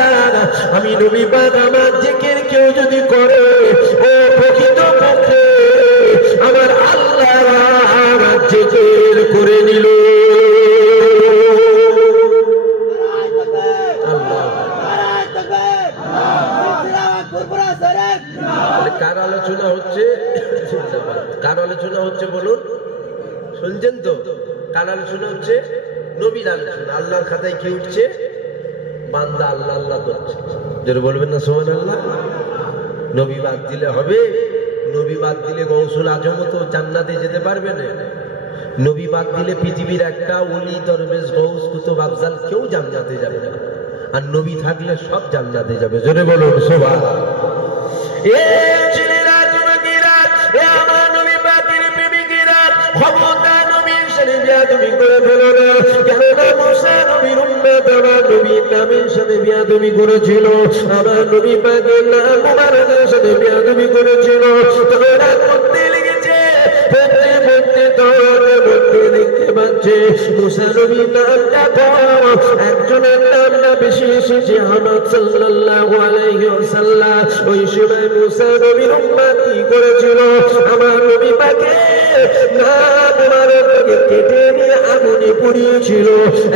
আমি নবী পাক আমার জিকির কেউ যদি করে, ও প্রকৃতপক্ষে আমার আল্লাহ আমার জিকির করে নিল। কার আলোচনা হচ্ছে? কার আলোচনা হচ্ছে বলুন? শুনছেন তো? কার আলোচনা হচ্ছে? নবীর আলোচনা। আল্লাহর খাতায় কি উঠছে? বান্দা আল্লাহ আল্লাহ করছে। যেটা বলবেন না সুবহানাল্লাহ? নবী বাদ দিলে হবে? নবী বাদ দিলে গৌসুল আজম তো জান্নাতে যেতে পারবে না। নবী বাদ দিলে পৃথিবীর একটা ওলি দরবেশ গৌস কুতুব আফজাল কেউ জান্নাতে যাবে না, আর নবী থাকলে সব জান্নাতে যাবে। জোরে বলুন সুবহানাল্লাহ। এ ছেলেরা, যুবকেরা, এ আমার নবী পাকের প্রেমিকেরা, খবরদার নবীর সাথে বেয়াদবি করে ফেলো না। কেননা মুসা নবীর উম্মত আমার নবীর নামের সাথে বেয়াদবি করেছিল, আমার নবী পাকের নাম মুবারকের সাথে বেয়াদবি করেছিল। তোমরা করতে লেগেছে, পড়তে পড়তে তোমরা মধ্যে দেখতে পাচ্ছে মুসা নবীর নামটা কম, একজনের নামটা বেশি এসেছে, আহমদ সাল্লাল্লাহু আলাইহি ওয়াসাল্লাম। ওই সময় মুসা নবীর উম্মত কি করেছিল? আমার নবী পাকে নাম মুবারককে কেটে নিয়ে আগুনে পুড়িয়েছিল।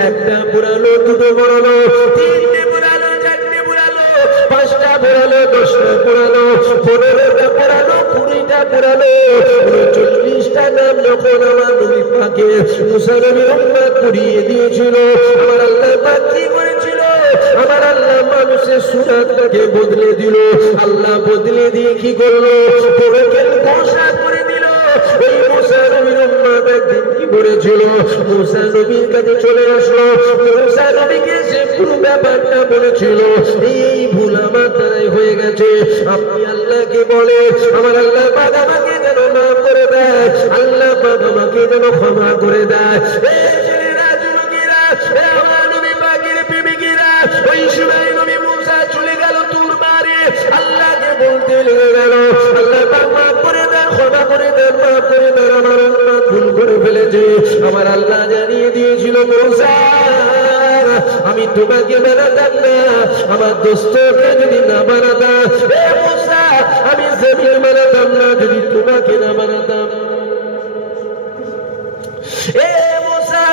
একটা পুরালো, দুটো পুরালো, তিনটে পুরালো, চারটে পুরালো, পাঁচটা পুরালো, 10টা পুরালো, 15টা পুরালো, 20টা পুরালো, 39টা নাম যখন আমার নবী পাকে মুসা নবীর উম্মত পুড়িয়ে দিয়েছিল, আমার আল্লাহ পাক কি করেছিল? আমার আল্লাহ মানুষের সুরাতটাকে বদলে দিল। আল্লাহ বদলে দিয়ে কি করলো? পরকেল ঘোষণা করে দিল। ওই মুসা নবীর উম্মত একদিন কি করেছিল? মুসা নবীর কাছে চলে আসলো, মুসা নবীকে সে পুরো ব্যাপারটা বলেছিল, এই ভুল আমার দ্বারাই হয়ে গেছে, আপনি আল্লাহকে বলে আমার আল্লাহ পাক আমাকে যেন মাফ করে দেয়, আল্লাহ পাক আমাকে যেন ক্ষমা করে দেয়। এই ছেলেরা, যুবকেরা, আমার নবী পাকের প্রেমিকেরা, ওই সময় নবী মুসা চলে গেল তুর মারে, আল্লাহকে বলতে লেগে গেল, আল্লাহ পাক মাফ করে দেন, ক্ষমা করে দেন, মাফ করে দেন, আমার আল্লাহ ভুল করে ফেলেছে। আমার আল্লাহ জানিয়ে দিয়েছিল, মুসা আমি তোমাকে বানাতাম না, আমার দোস্তকে যদি না বানাতাম, এ মুসা আমি জমিন বানাতাম না যদি তোমাকে না বানাতাম। এ মুসা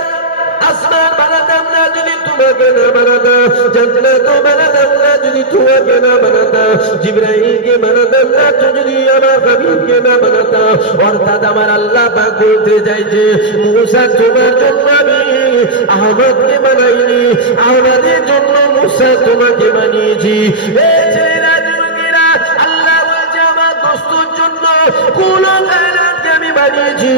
আসমান বানাতাম না যদি তোমাকে না বানাতাম, জান্নাত বানাতাম না যদি তোমাকে না বানাতাম, জিবরাইলকে বানাতাম না যদি আমার হাবিবকে না বানাতাম। অর্থাৎ আমার আল্লাহ পাক বলতে চাইছে, মুসা তোমার জন্য আমি আহমদকে বানাইনি, আহমদের জন্য মুসা তোমাকে বানিয়েছি। এই ছেলেরা, যুবকেরা, আল্লাহ বলছে আমার দোস্তর জন্য কুল কায়নাতকে আমি বানিয়েছি।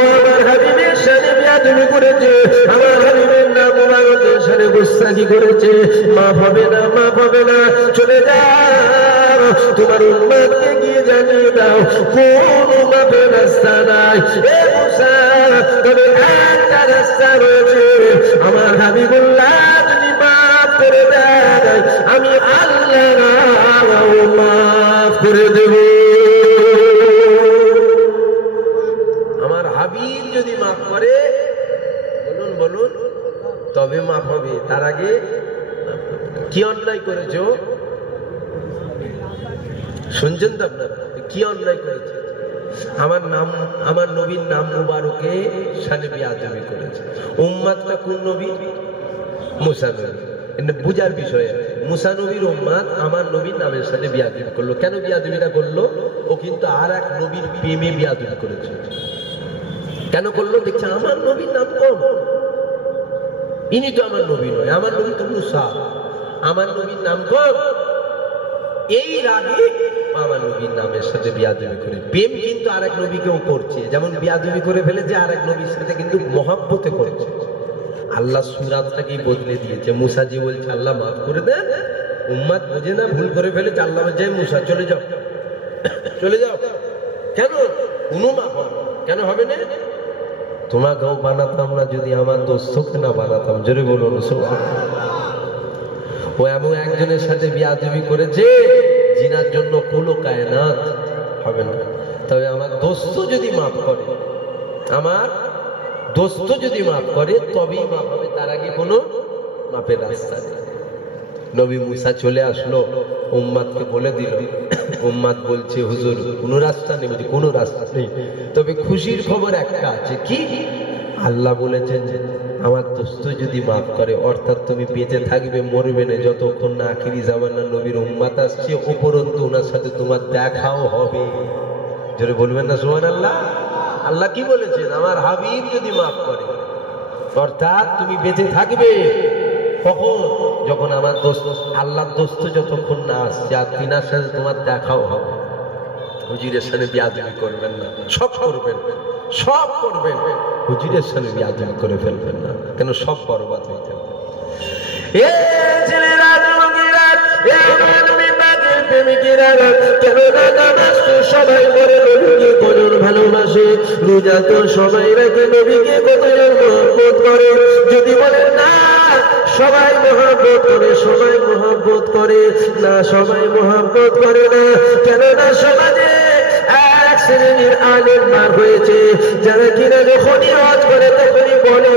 ও আমার হাবিবের সাথে বেয়াদবি করেছে, আমার হাবিবের নাম মুবারকের সাথে গুস্তাখি করেছে, মাফ হবে না, মাফ মাফ হবে না। চলে যাও, তোমার উম্মতকে গিয়ে জানিয়ে দাও কোনো মাফের রাস্তা নাই। এ মুসা, তবে একটা রাস্তা রয়েছে, আমার হাবিবুল্লাহ যদি মাফ করে দেয় আমি আল্লাহ মাফ করে দেব। আমার হাবিব যদি মাফ করে, বলুন বলুন, তবে মাফ হবে, তার আগে কি অন্যায় করেছো? শুনছেন তো আপনারা, কি অন্যায় করেছে? আমার নাম, আমার নবীর নাম মুবারকে শানে বিয়াদবি করেছে। উম্মাতটা কোন নবী? মুসা নবী। এটা বুঝার বিষয়। মুসা নবীর উম্মাত আমার নবীর নামের সাথে বিয়াদবি করলো। কেন বিয়াদবিটা করলো? ও কিন্তু আর এক নবীর প্রেমে বিয়াদবি করেছে। কেন করলো? দেখছে আমার নবীর নাম কম, ইনি তো আমার নবী নয়, আমার নবী তো মুসা, আমার নবীর নাম কম। এই রাগে আমার নবীর নামের সাথে বিয়াদবি করে। প্রেম কিন্তু আরেক নবীকেও করছে, যেমন বিয়াদবি করে ফেলেছে আরেক নবীর সাথে, কিন্তু মহব্বতে করেছে। আল্লাহ সুরাতটাকেই বদলে দিয়েছে। মুসাজি বলছে আল্লাহ মাফ করে দেন, উম্মাত বোঝে না, ভুল করে ফেলেছে। আল্লাহ বলছে মুসা চলে যাও, চলে যাও। কেন? কোনো মাফ হবে কেন? হবে না? তোমাকেও বানাতাম না যদি আমার দোস্তকে না বানাতাম। জোরে বলুন সুবহানাল্লাহ। ও এমন একজনের সাথে বিয়াদবি করেছে জিনার জন্য কুলো কায়নাত হবে না। তবে আমার দোস্ত যদি মাফ করে, আমার দোস্ত যদি মাফ করে তবেই মাফ হবে, তার আগে কোনো মাফের রাস্তা নেই। নবী মুসা চলে আসলো, উম্মাদকে বলে দিল। উম্মাদ বলছে হুজুর কোনো রাস্তা নেই। বলছে কোনো রাস্তা নেই, তবে খুশির খবর একটা আছে। কি? আল্লাহ বলেছেন আমার দোস্ত যদি মাফ করে, অর্থাৎ তুমি বেঁচে থাকবে, মরবে না যতক্ষণ না আখিরি জামানার নবীর উম্মাত আসছে, উপরন্তু ওনার সাথে তোমার দেখাও হবে। জোরে বলবেন না সুবহানাল্লাহ। আল্লাহ কি বলেছেন? আমার হাবিব যদি মাফ করে, অর্থাৎ তুমি বেঁচে থাকবে। কখন? যখন আমার দোস্ত, আল্লাহর দোস্ত যতক্ষণ না আসছে, আর তিনার সাথে তোমার দেখাও হবে। হুজুরের সাথে বিয়াদবি করবেন না, সব করবেন, সব করবেন, হুজুরের সাথে বিয়াদবি করে ফেলবেন না, কেন সব বরবাদ হয়ে যাবে। এ ছেলেরা, যুবকেরা, এ আমার নবী পাকের প্রেমিকেরা, কেন নামাজ তো সবাই করে, নবীকে কজন ভালোবাসে, রোজা তো সবাই রাখে, নবীকে কতজন মহব্বত করে। যদি বলেন না সবাই মহব্বত করে, সবাই মহব্বত করে না, সবাই মহব্বত করে না। কেননা সমাজে এক শ্রেণীর আলেম বার হয়েছে, যারা কিনা যখনই হজ করে তখনই বলে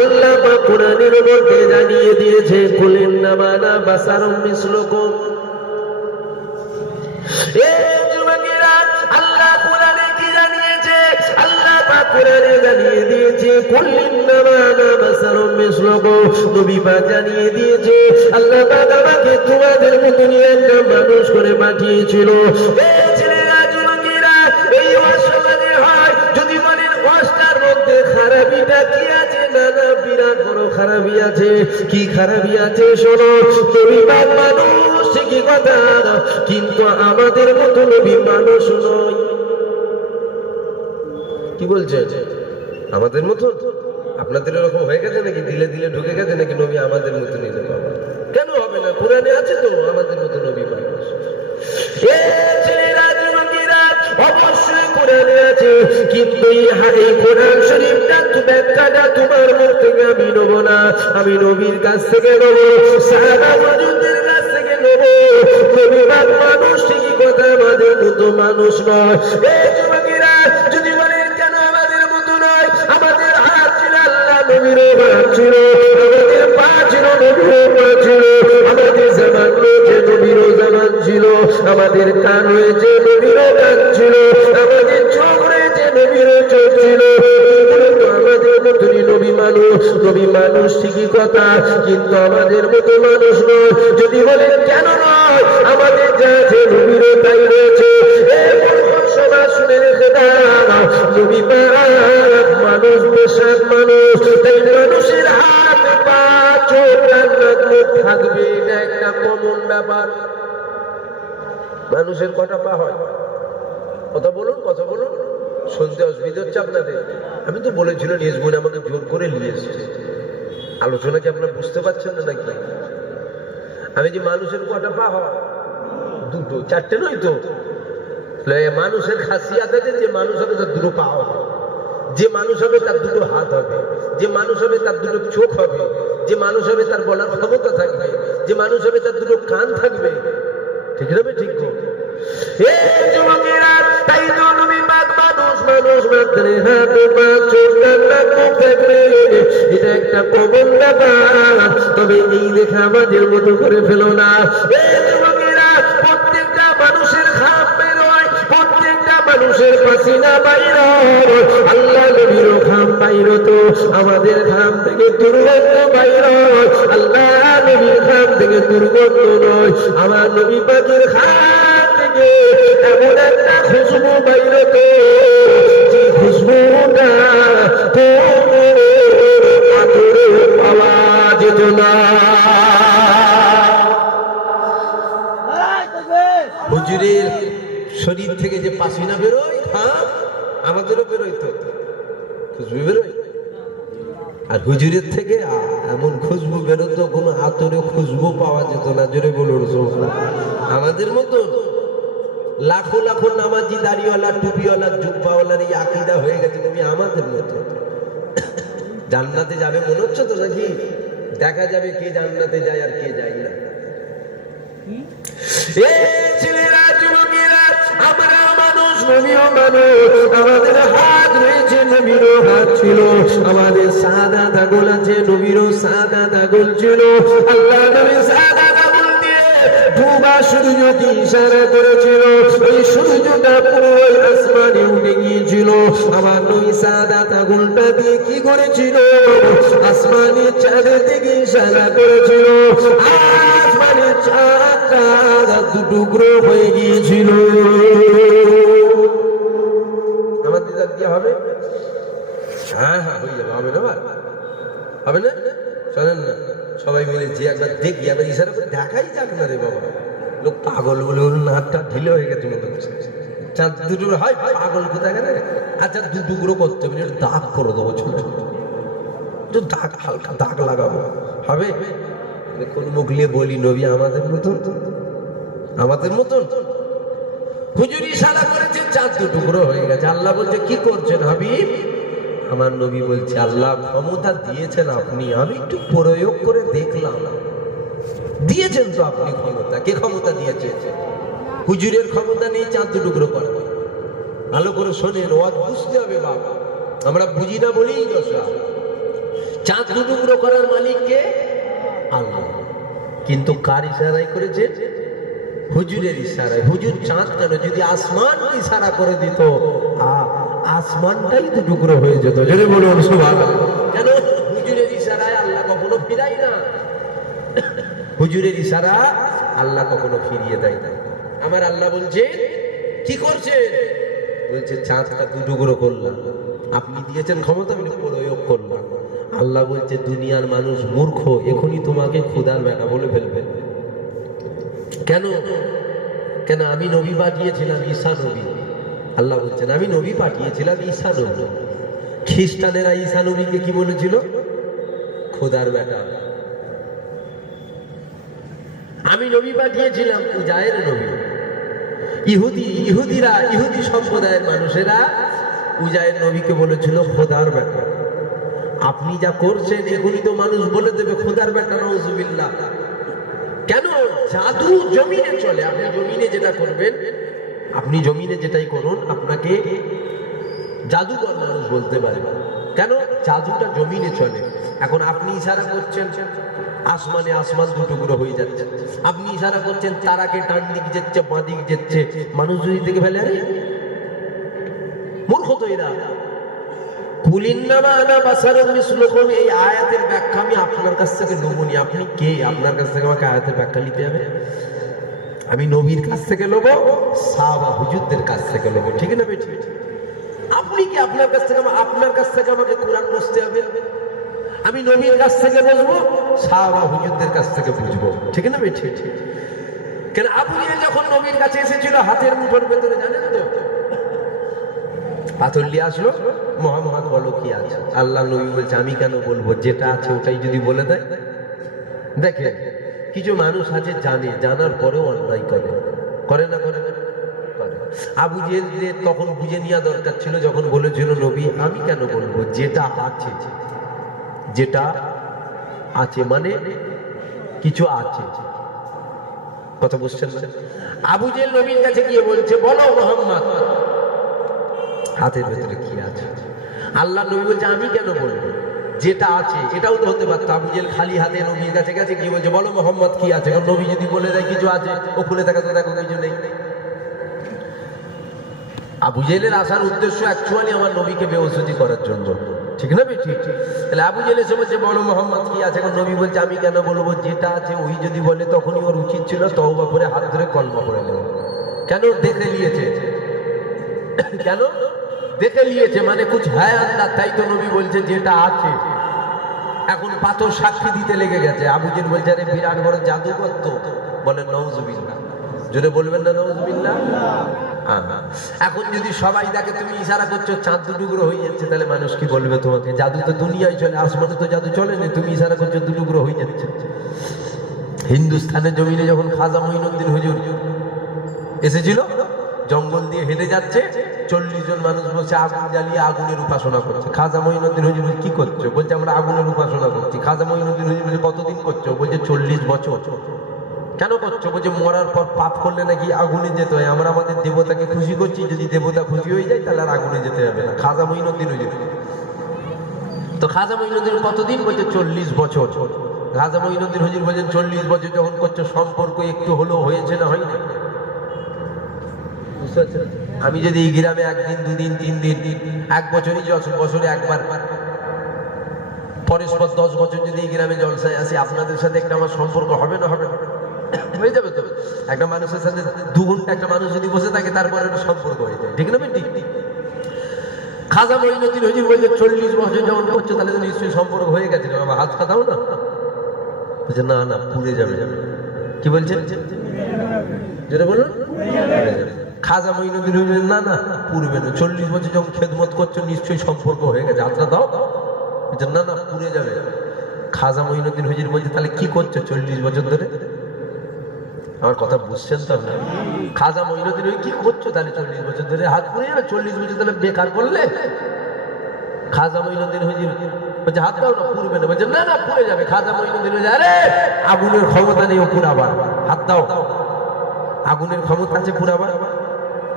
আল্লাহ পাক কোরআনের মধ্যে জানিয়ে দিয়েছে কুলিন নামানা বাসারুম মিসলুকুম। এ যুবকেরা, আল্লাহ কোরআনে কি জানিয়েছে? আল্লাহ পাক কোরআনে জানিয়ে দিয়েছে কুলিন নামানা বাসারুম মিসলুকুম। নবী পাক জানিয়ে দিয়েছে আল্লাহ পাক আমাকে তোমাদের মতনই একটা মানুষ করে পাঠিয়েছিল। এ ছেলেরা, যুবকেরা, এই অসমাজে হয় যদি বলেন অষ্টার মধ্যে খারাপিটা কি আছে? না না, বিরাট বড় খারাপি আছে। কি খারাপি আছে? শোনো, নবী পাক মানুষ ঠিকই কথা, কিন্তু আমাদের মতো নবী মানুষ নয়। কি বলছে? আমাদের মতো? আপনাদের এরকম হয়ে গেছে নাকি? দিলে দিলে ঢুকে গেছে নাকি নবী আমাদের মতো নিতে পারবে? কেন হবে না? কোরআনে আছে তো আমাদের মতো নবী মানুষ। এ ছেলেরা, যুবকেরা, অবশ্যই কোরআনে আছে, কিন্তু এই কোরআন শরীফটা ব্যাখ্যাটা তোমার মুখ থেকে আমি নেবো না, আমি নবীর কাছ থেকে নেবো, সাহাবা ওয়াজুদের কাছ থেকে নেবো। নবী পাক মানুষ ঠিকই কথা, আমাদের মতো মানুষ নয়। এই যুবকেরা, যদি বলেন কেন আমাদের মতো নয়? আমাদের হাত ছিল আল্লাহ নবীরও হাত ছিল, আমাদের পা ছিল নবীরও পা ছিল, আমাদের জামান রয়েছে নবীরও জামান ছিল, আমাদের কান হয়েছে নবীরও কান ছিল, আমাদের চোখ রয়েছে নবীরও চোখ ছিল। আমাদের মতনই নবী মানুষ, নবী মানুষ ঠিকই কথা, কিন্তু আমাদের মতো মানুষ নয়। যদি বলেন কেন নয়? আমাদের যা আছে নবীরও তাই রয়েছে। সবাই শুনে রেখে দাও, নবী পাক মানুষ, বেশাক মানুষ, তাই মানুষের হাত পা চোখ কান নাক মুখ থাকবে, এটা একটা কমন ব্যাপার। মানুষের কটা পা হয়? কথা বলুন, কথা বলুন। শুনতে অসুবিধা হচ্ছে আপনাদের? আমি তো বলেছিল নিয়ে আসবো, আমাকে জোর করে নিয়ে এসছে। আলোচনা কি আপনারা বুঝতে পারছেন না নাকি? আমি যে মানুষের কটা পা হয়? দুটো, চারটে নয় তো। মানুষের খাসিয়াত আছে, যে মানুষ হবে তার দুটো পা হবে, যে মানুষ হবে তার দুটো হাত হবে, যে মানুষ হবে তার দুটো চোখ হবে, যে মানুষ হবে তার বলার ক্ষমতা থাকবে, যে মানুষ হবে তার দুটো কান থাকবে। ঠিক হবে? ঠিক তো? তাই তো নবী পাক মানুষ মানুষ মাত্র হাত পা চোখ কান নাক মুখ থাকবে, এটা একটা কমন ব্যাপার। তবে এই দেখে আমাদের মতো করে ফেলো না। প্রত্যেকটা মানুষের খাপ বেরোয়, প্রত্যেকটা মানুষের পাসিনা বাইর হয়। আল্লাহ নবীরও ঘাম বাইর তো, আমাদের ঘাম থেকে দুর্গন্ধ বাইর হয়। আল্লাহ নবীর ঘাম থেকে দুর্গন্ধ নয়, আমার নবী পাকের ঘাম থেকে এমন একটা খুশবু বাইর তো, যে খুশবুটা আতরে পাওয়া যেত না। হুজুরের শরীর থেকে যে পাসিনা বেরোয়, ঘাম আমাদেরও বেরোয় তো, খুশবু বেরোয়। আর হুজুরের থেকে এমন খুশবু বেরোতো, কোনো আতরে খুশবু পাওয়া যেত না। জোরে বলুন সুবহানাল্লাহ। আমাদের মতো লাখো লাখো নামাজি, দাড়িওয়ালা, টুপিওয়ালা, জুব্বাওয়ালার এই আকীদা হয়ে গেছে। তুমি আমাদের মতো জান্নাতে যাবে মনে হচ্ছে তো নাকি? দেখা যাবে কে জান্নাতে যায় আর কে যায় না। ছেলেরা, যুবকেরা, আমরা মানুষ, নবীও মানুষ। আমাদের হাত রয়েছে, নবীরও হাত ছিল। আমাদের সাদা দাগল আছে, নবীরও সাদা দাগল ছিল। আল্লাহ নবী সাদা দাগল দিয়ে ডুবা সূর্যকে ইশারা করেছিল। ওই সূর্যটা পুরো আসমানে উঠে গিয়েছিল। আমার নবী সাদা দাগলটা দিয়ে কি করেছিল? আসমানের চাঁদের দিকে ইশারা করেছিল। আসমানের চাঁদটা দুটুকরো হয়ে গিয়েছিল। আমাদের দাগ দিয়ে হবে? হ্যাঁ হ্যাঁ, হয়ে যাবে। হবে না? হবে না? শোনেন না, সবাই মিলে যে একবার দেখি, আবার ইশারা করে দেখাই যাক না রে বাবা। লোক পাগল বলে হাতটা ঢিলে হয়ে গেছে মনে হচ্ছে। চাঁদ দুটুকরো হয়, পাগল কোথায় গেলে? আচ্ছা, দুটুকরো করতে হবে, দাগ করে দেবো, ছোট ছোট দাগ, হালকা দাগ লাগাবো। হবে? কোন মুখ নিয়ে বলি নবী আমাদের মতন, আমাদের মতন। হুজুর ইশারা করেছে, চাঁদ দুটুকরো হয়ে গেছে। আল্লাহ বলছে, কি করছেন হাবিব? আমার নবী বলছে, আল্লাহ ক্ষমতা দিয়েছেন আপনি, আমি একটু প্রয়োগ করে দেখলাম। দিয়েছেন তো আপনি ক্ষমতা। কে ক্ষমতা দিয়েছে? হুজুরের ক্ষমতা নেই চাঁদ দুটুকরো করা। ভালো করে শোনেন, ওয়াজ বুঝতে হবে বাবা, আমরা বুঝি না বলেই দশা। চাঁদ দুটুকরো করার মালিক কে? আল্লাহ। কিন্তু কার ইশারায় করেছে? হুজুরের ইশারায়। হুজুর চাঁদ কেন? যদি আসমান ইশারা করে দিত, আসমানটাই তো টুকরো হয়ে যেত। যদি বলুন সুবহানাল্লাহ। কেন? হুজুরের ইশারায় আল্লাহ কখনো ফিরাই না। হুজুরের ইশারা আল্লাহ কখনো ফিরিয়ে দেয় না। আমার আল্লাহ বলছে, কি করছে? বলছে, চাঁদটা দুটুকরো করলাম, আপনি দিয়েছেন ক্ষমতা, আমি প্রয়োগ করলাম। আল্লাহ বলছে, দুনিয়ার মানুষ মূর্খ, এখনই তোমাকে খোদার বেটা বলে ফেলবে। কেন? কেন? আমি নবী পাঠিয়েছিলাম, ঈসা নবী। আল্লাহ বলছেন, আমি নবী পাঠিয়েছিলাম, ঈসা নবী। খ্রিস্টানেরা ঈসা নবীকে কি বলেছিল? খোদার বেটা। আমি নবী পাঠিয়েছিলাম, উজায়ের নবী। ইহুদিরা, ইহুদি সম্প্রদায়ের মানুষেরা উজায়ের নবীকে বলেছিল খোদার বেটা। আপনি যা করছেন, এখনই তো মানুষ বলে দেবে খোদার বেটা, নাউজুবিল্লাহ। কেন? জাদু জমিনে চলে। আপনি জমিনে যেটা করবেন, আপনি জমিনে যেটাই করুন, আপনাকে জাদুকর মানুষ বলতে পারে। কেন? জাদুটা জমিনে চলে। এখন আপনি ইশারা করছেন, আসমানে আসমান দুটুকরো হয়ে যাচ্ছে। আপনি ইশারা করছেন, তারাকে ডান দিক যাচ্ছে, বাঁ দিক যাচ্ছে। মানুষ যদি দেখে ফেলে, আরে মূর্খ তো এরা। কুলিন্নামা আনা বাসারুম মিসলুকুম, এই আয়াতের ব্যাখ্যা আমি আপনার কাছ থেকে নেবনি। আপনি কে? আপনার কাছ থেকে আমাকে আয়াতের ব্যাখ্যা নিতে হবে? আমি নবীর কাছ থেকে নেব, সাহাবা হুজুরদের কাছ থেকে নেব। ঠিক না বেটি? আপনি কি? আপনার কাছ থেকে আমাকে কোরআন বুঝতে হবে। আমি নবীর কাছ থেকে বুঝবো, সাহাবা হুজুরদের কাছ থেকে বুঝবো। ঠিক না বেটি? কেন? আবু জেহেল যখন নবীর কাছে এসেছিল, হাতের মুঠোর ভেতরে জানেন তো পাথর নিয়ে আসলো, মুহাম্মদ বলো কি আছে? আল্লাহ নবী বলছে, আমি কেন বলবো? যেটা আছে ওটাই যদি বলে দেয়। দেখে কিছু মানুষ আছে জানে, জানার পরেও অন্যায় করে, করে না করে? আবু জেহেলদের তখন বুঝে নেওয়া দরকার ছিল, যখন বলেছিল নবী আমি কেন বলবো, যেটা আছে, যেটা আছে মানে কিছু আছে, কথা বুঝছেন? আবু জেহেল নবীর কাছে গিয়ে বলছে বলো মুহাম্মদ হাতের ভেতরে কি আছে? আল্লাহ নবী বলছে আমি কেন বলবো, যেটা আছে। এটাও তো হতে পারতো, আবু জেহেল খালি হাতে নবীর কাছে গেছে, কি বলছে বলো মুহাম্মদ কি আছে। কারণ নবী যদি বলে দেয় কিছু আছে, ও খুলে দেখা তো দেখো কিছু নেই। আবু জেহেলের আসার উদ্দেশ্য অ্যাকচুয়ালি আমার নবীকে বেওয়াসতি করার জন্য, ঠিক না? ঠিক। তাহলে আবু জেহেল এসে বলছে বলো মুহাম্মদ কি আছে। এখন নবী বলছে আমি কেন বলবো, যেটা আছে। ওই যদি বলে তখনই ওর উচিত ছিল তওবা করে হাত ধরে কলমা পড়ে নেওয়া। কেন? দেখে নিয়েছে। কেন দেখে নিয়েছে? মানে কুছ হ্যায় আল্লাহ, তাই তো নবী বলছে যেটা আছে। এখন পাথর সাক্ষী দিতে লেগে গেছে। আবু জেহেল বলছে আরে বিরাট বড় জাদুকর তো। বলেন নাউজুবিল্লাহ, জোরে বলবেন না নাউজুবিল্লাহ। এখন যদি সবাই দেখে তুমি ইশারা করছো চাঁদ দুটুকরো হয়ে যাচ্ছে, তাহলে মানুষ কি বলবে তোমাকে? জাদু তো দুনিয়ায় চলে, আসমানে তো জাদু চলে না, তুমি ইশারা করছো দুটুকরো হয়ে যাচ্ছে। হিন্দুস্তানের জমিনে যখন খাজা মঈনুদ্দিন হুজুর এসেছিল, জঙ্গল দিয়ে হেঁটে যাচ্ছে, 40 জন মানুষ বসে আগুন জ্বালিয়ে আগুনের উপাসনা করছে। খাজা মঈনুদ্দিন হুজুর কি করছো? বলছে আমরা আগুনের উপাসনা করছি। খাজা মঈনুদ্দিন হুজুর বলছে কতদিন করছো? বলছে 40 বছর। কেন করছো? বলছে মরার পর পাপ করলে নাকি আগুনে যেতে হয়, আমরা আমাদের দেবতাকে খুশি করছি, যদি দেবতা খুশি হয়ে যায় তাহলে আর আগুনে যেতে হবে না। খাজা মঈনুদ্দিন হুজুর। তো খাজা মঈনুদ্দিন কতদিন? বলছে 40 বছর। খাজা মঈনুদ্দিন হুজুর বলছেন 40 বছর যখন করছো সম্পর্ক একটু হলেও হয়েছে না হয়নি? আমি যদি এই গ্রামে একদিন, দুদিন, 3 দিন, 1 বছরই, বছরে একবার, পরস্পর 10 বছর যদি এই গ্রামে জলসায় আসি, আপনাদের সাথে একটা আমার সম্পর্ক হবে না? হবে না? হয়ে যাবে তো। একটা মানুষের সাথে 2 ঘন্টা একটা মানুষ যদি বসে থাকে, তারপরে একটা সম্পর্ক হয়ে যায়, ঠিক না? ঠিক। খাজা মঈনুদ্দিন হুজুর বলছে 40 বছর যখন করছো তাহলে তো নিশ্চয়ই সম্পর্ক হয়ে গেছে, বাবা হাত খাতাও না। বলছে না না, পুড়ে যাবে। কি বলছে? যেটা বলুন, খাজা মঈনুদ্দিন হুজুর না না, পুড়বে না। 40 বছর যখন খেদমত করছো নিশ্চয়ই সম্পর্ক হয়ে গেছে, হাতটা দাও। বলছে না না, পুড়ে যাবে। খাজা মঈনুদ্দিন হুজুর বলছে তাহলে কি করছো 40 বছর ধরে? আমার কথা বুঝছেন তো না? খাজা মঈনুদ্দিন কি করছো তাহলে 40 বছর ধরে? হাত পুড়ে যাবে। 40 বছর তাহলে বেকার করলে। খাজা মঈনুদ্দিন হুজুর বলছে হাত দাও না, পুড়বে না। বলছে না না, পুড়ে যাবে। খাজা মঈনুদ্দিন হুজুর আরে আগুনের ক্ষমতা নেই ও পুরাবার, হাত দাও। আগুনের ক্ষমতা আছে পুরাবার?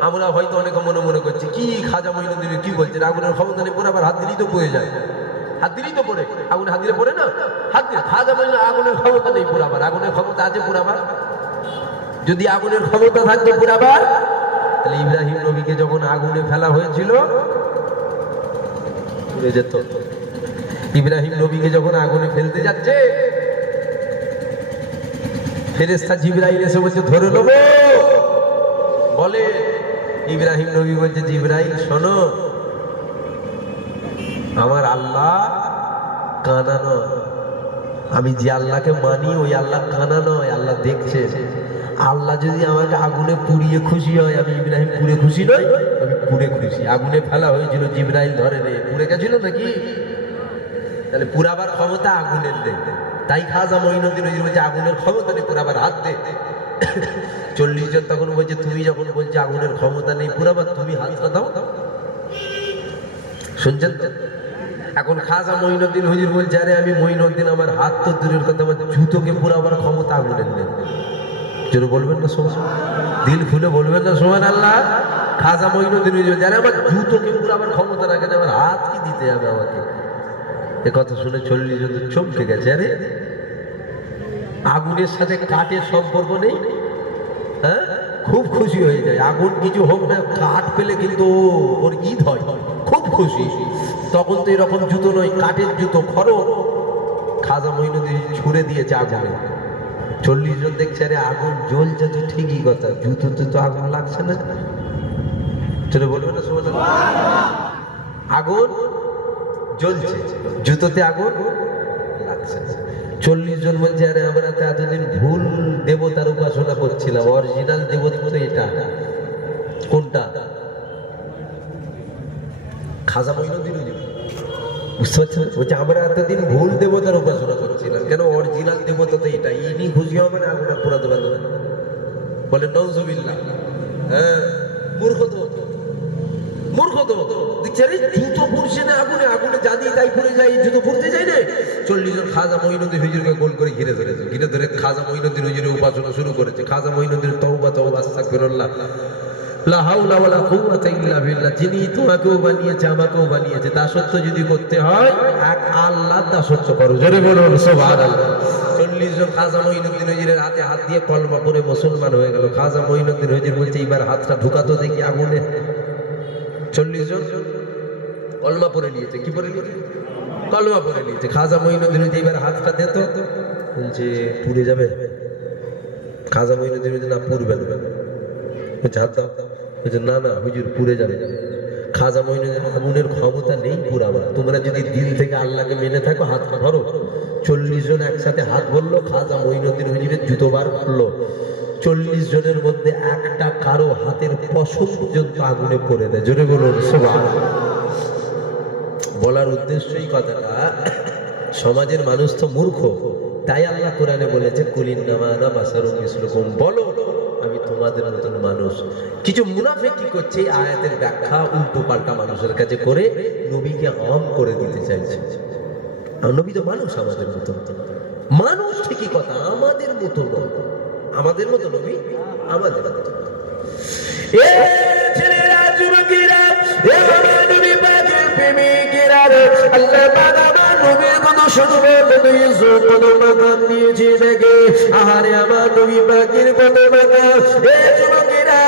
আমরা হয়তো অনেকে মনে মনে করছি কি খাজা মঈনুদ্দিন কি বলছেন, আগুনের ক্ষমতা নেই পুরাবার, হাত দিলেই তো পুড়ে যায়। হাত দিলেই তো পড়ে, আগুনে হাত দিলে পড়ে না? হাত দিলে। খাজা মঈনুদ্দিন আগুনের ক্ষমতা নেই পুরাবার, আগুনের ক্ষমতা আছে পুরাবার। যদি আগুনের ক্ষমতা থাকতো পুরাবার, তাহলে ইব্রাহিম নবীকে যখন আগুনে ফেলা হয়েছিল পুড়ে যেত। ইব্রাহিম নবীকে যখন আগুনে ফেলতে যাচ্ছে, ফেরেশতা জিবরাইল এসে বলছে ধরে নেব। বলে ইব্রাহিম নবী বলছে জিবরাইল শোনো, আমার আল্লাহ কানা নয়, আমি যে আল্লাহকে মানি ওই আল্লাহ কানা নয়, আল্লাহ দেখছে। আল্লাহ যদি আমাকে আগুনে পুড়িয়ে খুশি হয়, আমি ইব্রাহিম পুড়ে খুশি নই? আমি পুড়ে খুশি। আগুনে ফেলা হয়েছিল, জিবরাইল ধরে নেই, পুড়ে গেছিল নাকি? তাহলে পুরাবার ক্ষমতা আগুনের নেই। তাই খাজা মঈনুদ্দিন হুজুর বলছে আগুনের ক্ষমতা নেই, পুরাবার হাত দে। 40 জন তখন বলছে তুমি যখন বলছে আগুনের ক্ষমতা নেই পুরাবার, তুমি হাতটা দাও। শুনছেন তো? এখন খাজা মঈনুদ্দিন হুজুর বলছে আরে আমি মঈনুদ্দিন, আমার হাত তো দূরের কথা, আমার জুতোকে পুরাবার ক্ষমতা আগুনের নেই। যেন বলবেন না সুবহান, দিল খুলে বলবেন না সুবহানাল্লাহ। খাজা মঈনুদ্দিন হুজুর জানে আমার জুতোকে পুরাবার ক্ষমতা রাখে না, আমার হাত কি দিতে হবে আমাকে? এ কথা শুনে 40 জন চমকে গেছে। আরে আগুনের সাথে কাঠের সম্পর্ক নেই? হ্যাঁ, খুব খুশি হয়ে যায়। আগুন কিছু হোক না, কাঠ পেলে কিন্তু ওর ঈদ হয়, খুব খুশি। তখন তো এরকম জুতো নয়, কাঠের জুতো, খড়ম। খাজা মঈনুদ্দিন ছুঁড়ে দিয়েছে আগুনে। 40 জন দেখছে আরে আগুন জ্বলছে তো ঠিকই কথা, জুতোতে তো আগুন লাগছে না। চলে বলবেন না সুবহানাল্লাহ। আগুন জ্বলছে, জুতোতে আগুন লাগছে। 40 জন বলছে আরে আমরা তো এতদিন ভুল দেবতার উপাসনা করছিলাম, অরিজিনাল দেবতা তো এটা। কোনটা? খাজা মঈনুদ্দিন হুজুর বুঝতে পারছেন? বলছে আমরা এতদিন ভুল দেবতার উপাসনা করছিলাম, কেন অরিজিনাল দেবতা তো এটা, ইনি খুশি হন মানে আগুন আর পোড়াতে পারবে না। বলে নওজুবিল্লাহ। হ্যাঁ, মূর্খ তো, মূর্খ তো। দেখছে রে জুতো পুড়ছে না আগুনে, আগুনে যা দিয়ে তাই পুড়ে যায়, জুতো পুড়তে যায় না। 40 জন খাজা মঈনুদ্দিন হুজুরকে গোল করে ঘিরে ধরেছে, ঘিরে ধরে খাজা মঈনুদ্দিন হুজুরের উপাসনা শুরু করেছে। খাজা মঈনুদ্দিন তওবা তওবা আস্তাগফিরুল্লাহ, লা হাওলা ওয়ালা কুওয়াতা ইল্লা বিল্লাহ। যিনি তোমাকেও বানিয়েছে আমাকেও বানিয়েছে, দাসত্ব যদি করতে হয় এক আল্লাহর দাসত্ব করো। জোরে বলুন সুবহানাল্লাহ। 40 জন খাজা মঈনুদ্দিন হুজুরের হাতে হাত দিয়ে কলমা পড়ে মুসলমান হয়ে গেল। খাজা মঈনুদ্দিন হুজুর বলছে এবার হাতটা ঢুকাতো দেখি আগুনে। 40 জন কলমা পড়ে নিয়েছে। কি পড়ে নিয়েছে? কলমা পড়ে নিয়েছে। খাজা মঈনুদ্দিন হুজুর এবার হাতটা দিত, বলছে পুড়ে যাবে। খাজা মঈনুদ্দিন হুজুর না, পুড়বে না। হাত দাও। না না হুজুর পুড়ে যাবে। খাজা মঈনুদ্দিন আগুনের ক্ষমতা নেই পুরাবার, তোমরা যদি দিল থেকে আল্লাহকে মেনে থাকো হাত ধরো। 40 জন একসাথে হাত ধরলো, খাজা মঈনুদ্দিন হুজুরের জুতো বার করলো। 40 জনের মধ্যে একটা কারো হাতের পশম পর্যন্ত আগুনে পড়ে দেয়। জোরে বলুন সুবহানাল্লাহ। বলার উদ্দেশ্যই কথাটা, সমাজের মানুষ তো মূর্খ, তাই আল্লাহ কোরআনে বলেছে কুলিন্নামা আনা বাশারুম মিসলুকুম, বলো আমি তোমাদের মতন মানুষ। কিছু মুনাফিক কি করছে, এই আয়াতের ব্যাখ্যা উল্টো পাল্টা মানুষের কাছে করে নবীকে হম করে দিতে চাইছে। নবী তো মানুষ, আমাদের মতো মানুষ, ঠিকই কথা, আমাদের মতো নয়। আমাদের মতো নবী, আমাদের মতো। এ ছেলেরা, যুবকেরা, এ আমার নবী পাকের প্রেমিকেরা, আল্লাহ পাক আমার নবীর কত শুনবে, কত ইজ্জত, কত মাকাম দিয়েছে দেখে। আহারে আমার নবী পাকের কত মাকাম। এ যুবকেরা,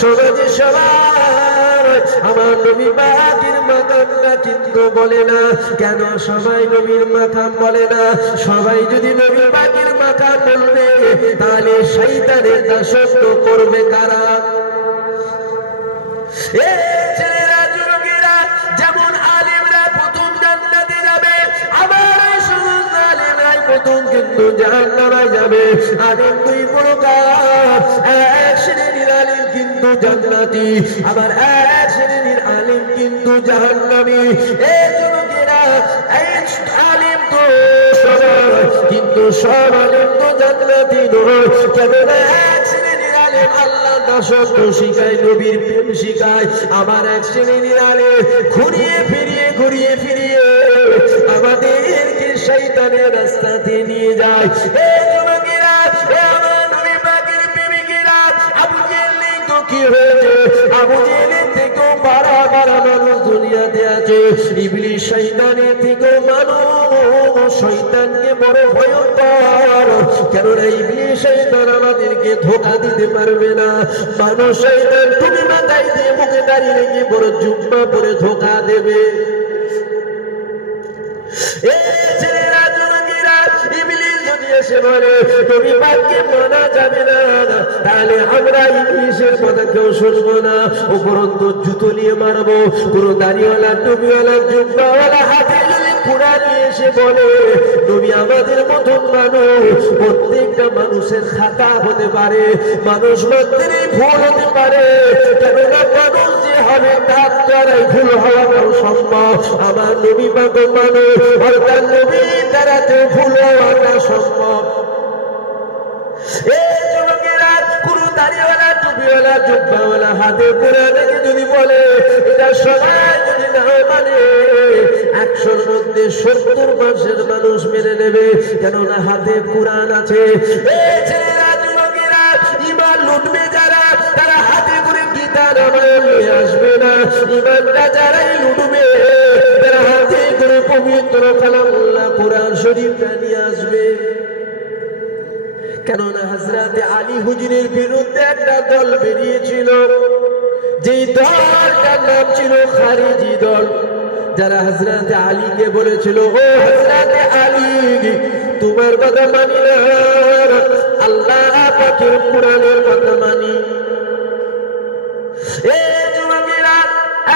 সমাজে সবার আমার নবী পাকের মাকামটা কিন্তু বলে না। কেন সবাই নবীর মাকাম বলে না? সবাই যদি নবী পাকের মাকাম বলবে, তাহলে শয়তানের দাসত্ব করবে কারা? এ ছেলেরা, যুবকেরা, যেমন আলেমরা প্রথম জান্নাতে যাবে, আবার এই সমস্ত আলেমরাই প্রথম কিন্তু জাহান্নামে যাবে। আলেম দুই প্রকার, এক শ্রেণীর আলেম কিন্তু জান্নাতি, আবার এক শ্রেণীর আলেম কিন্তু জাহান্নামী। এই যুবকেরা, এই আলেম তো সবাই, কিন্তু সব আলেম তো জান্নাতি নয়। কেন এক শ্রেণীর আলেম আল্লাহ দাসত্ব শিখায়, নবীর প্রেম শিখায়। আমার এক শ্রেণীর আলেম ঘুরিয়ে ফিরিয়ে আমাদেরকে শয়তানের রাস্তাতে নিয়ে যায়। এই যুবকেরা, আমার নবী পাকের প্রেমিকেরা, আবু জেহেল তো কি হয়েছে? আবু জেহেলের থেকেও বাড়া মানুষ দুনিয়াতে আছে। ইবলিস শয়তানের থেকেও মানুষ, শয়তানকে বড় ভয়ঙ্কর। কেননা ইবলিস শয়তান আমাদেরকে ধোঁকা দিতে পারবে না। মানুষ শয়তান তুমি মাথায় দিয়ে মুখে দাঁড়িয়ে রেখে বড় জুব্বা পরে ধোঁকা দেবে। ছেলেরা, যুবকেরা, ইবলিস যদি এসে বলে নবী পাককে মানা যাবে না, তাহলে আমরা ইবলিসের কথা কেউ শুনবো না। উপরন্তু জুতো নিয়ে মারবো। কোন দাড়িওয়ালা, টুপিওয়ালা, জুব্বাওয়ালা হাতে যদি কুরআন নিয়ে এসে বলে নবী আমাদের মতন মানুষ, প্রত্যেকটা মানুষের খাতা হতে পারে, মানুষ মাত্রই ভুল হতে পারে। কেননা মানুষ যে হবে তার দ্বারাই ভুল হওয়াটাও সম্ভব। আমার নবী পাক মানুষ, অর্থাৎ নবী দ্বারাতে ভুল হওয়াটা সম্ভব। এই যুবকেরা, কোনো দাড়িওয়ালা, টুপিওয়ালা, জুব্বাওয়ালা হাতে কুরআন রেখে যদি বলে, এটা সবাই যদি না মানে 100-র মধ্যে 70% মানুষ মেনে নেবে, কেননা হাতে কুরআন আছে। এই ছেলেরা, যুবকেরা, ঈমান লুটবে যারা, তারা হাতে করে গীতা রামায়ণ নিয়ে আসবে না। ঈমানটা যারাই লুটবে, তারা হাতে করে পবিত্র কালামুল্লাহ কুরআন শরীফটা নিয়ে আসবে। কেননা হযরতে আলী হুজুরের বিরুদ্ধে একটা দল বেরিয়েছিল, যেই দলটার নাম ছিল খারিজি দল। যারা হযরতে আলীকে বলেছিল, ও হযরতে আলী, তোমার কথা মানি না, আল্লাহ পাকের কুরআনের কথা মানি। এই যুবকেরা,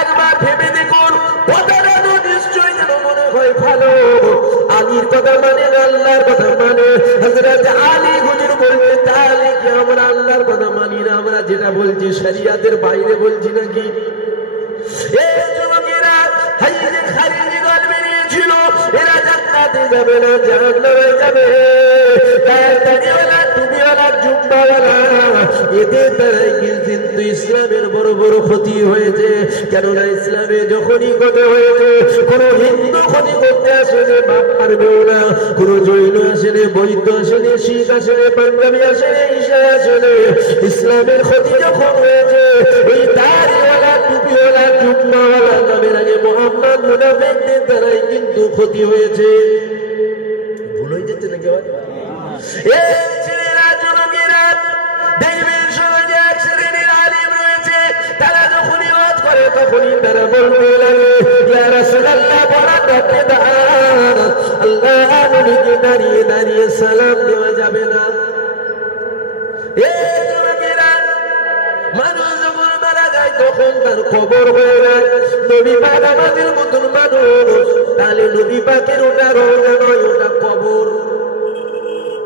একবার ভেবে দেখুন, কথাটা নিশ্চয় যেন মনে হয় ভালো। আলীর কথা মানে না, আল্লাহর কথা মানে। হযরতে আলী হুজুর বলতে, তাহলে কি আমরা আল্লাহর কথা মানি না? আমরা যেটা বলছি শরিয়াতের বাইরে বলছি নাকি? এই যুবকেরা, খারিজি দল বেরিয়েছিল, এরা জান্নাতে যাবে না, জাহান্নামে যাবে। দাড়িওয়ালা, জুম্মাওয়ালা, এদের দ্বারাই কিন্তু ইসলামের বড় বড় ক্ষতি হয়েছে। কেননা ইসলামে যখনই কথা হয়েছে, কোন হিন্দু ক্ষতি করতে আসেনি, বাপ পারবেও না। কোন জৈন আসেনি, বৈদ্য আসেনি, শিখ আসেনি, পাঞ্জাবি আসেনি, ঈশা আসেনি। ইসলামের ক্ষতি যখন হয়েছে, ওই দাড়িওয়ালা, টুপিওয়ালা, জুম্মাওয়ালা নামের আগে মোহাম্মদ মুনাফিকদের দ্বারাই কিন্তু ক্ষতি হয়েছে। ভুল হয়ে যাচ্ছে নাকি আবার? এই ছেলেরা, যুবকেরা, দেখবেন সমাজে এক শ্রেণীর আলিম রয়েছে, তারা যখনই ওয়াজ করে তখনই তারা বলতে লাগে, ইয়া রাসূলুল্লাহ, বরাকাতে দান, আল্লাহ নবীকে দাঁড়িয়ে দাঁড়িয়ে সালাম দেওয়া যাবে না। এই যুবকেরা, মানুষ যখন মারা যায় তখন তার কবর হয়ে যায়। নবী পাক আমাদের মতন মানুষ, তাহলে নবী পাকের ওটা রওজা নয়, ওটা কবর।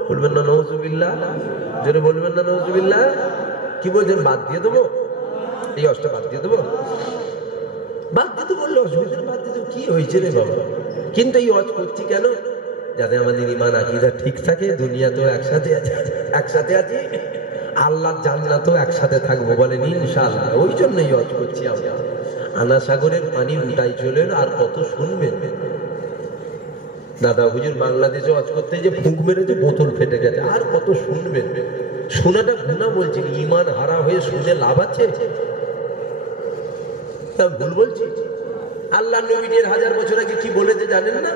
বলবেন না নাউজুবিল্লাহ? জোরে বলবেন না নাউজুবিল্লাহ? কি বলছেন, বাদ দিয়ে দেবো? এই অষ্টা বাদ দিয়ে দেবো? বাদ দিতে বললে অসুবিধা, বাদ দিতে কি হয়েছে রে বাবা? কিন্তু এই ওয়াজ করছি কেন? যাতে আমাদের ঈমান আকীদা ঠিক থাকে। দুনিয়া তো একসাথে আছি, আল্লাহর জান্নাতেও একসাথে থাকবো, বলেন ইনশাআল্লাহ। ওই জন্যই ওয়াজ করছি আমরা। আনা সাগরের পানি উল্টাই চলে, আর কত শুনবেন? দাদা হুজুর বাংলাদেশে ওয়াজ করতে যে ফুঁক মেরেছে, বোতল ফেটে গেছে, আর কত শুনবেন? শোনাটা গুনাহ বলছি, ঈমান হারা হয়ে শুনে লাভ আছে? তা ভুল বলছি? আল্লাহ নবী ১,৫০০ বছর আগে কি বলেছে জানেন না?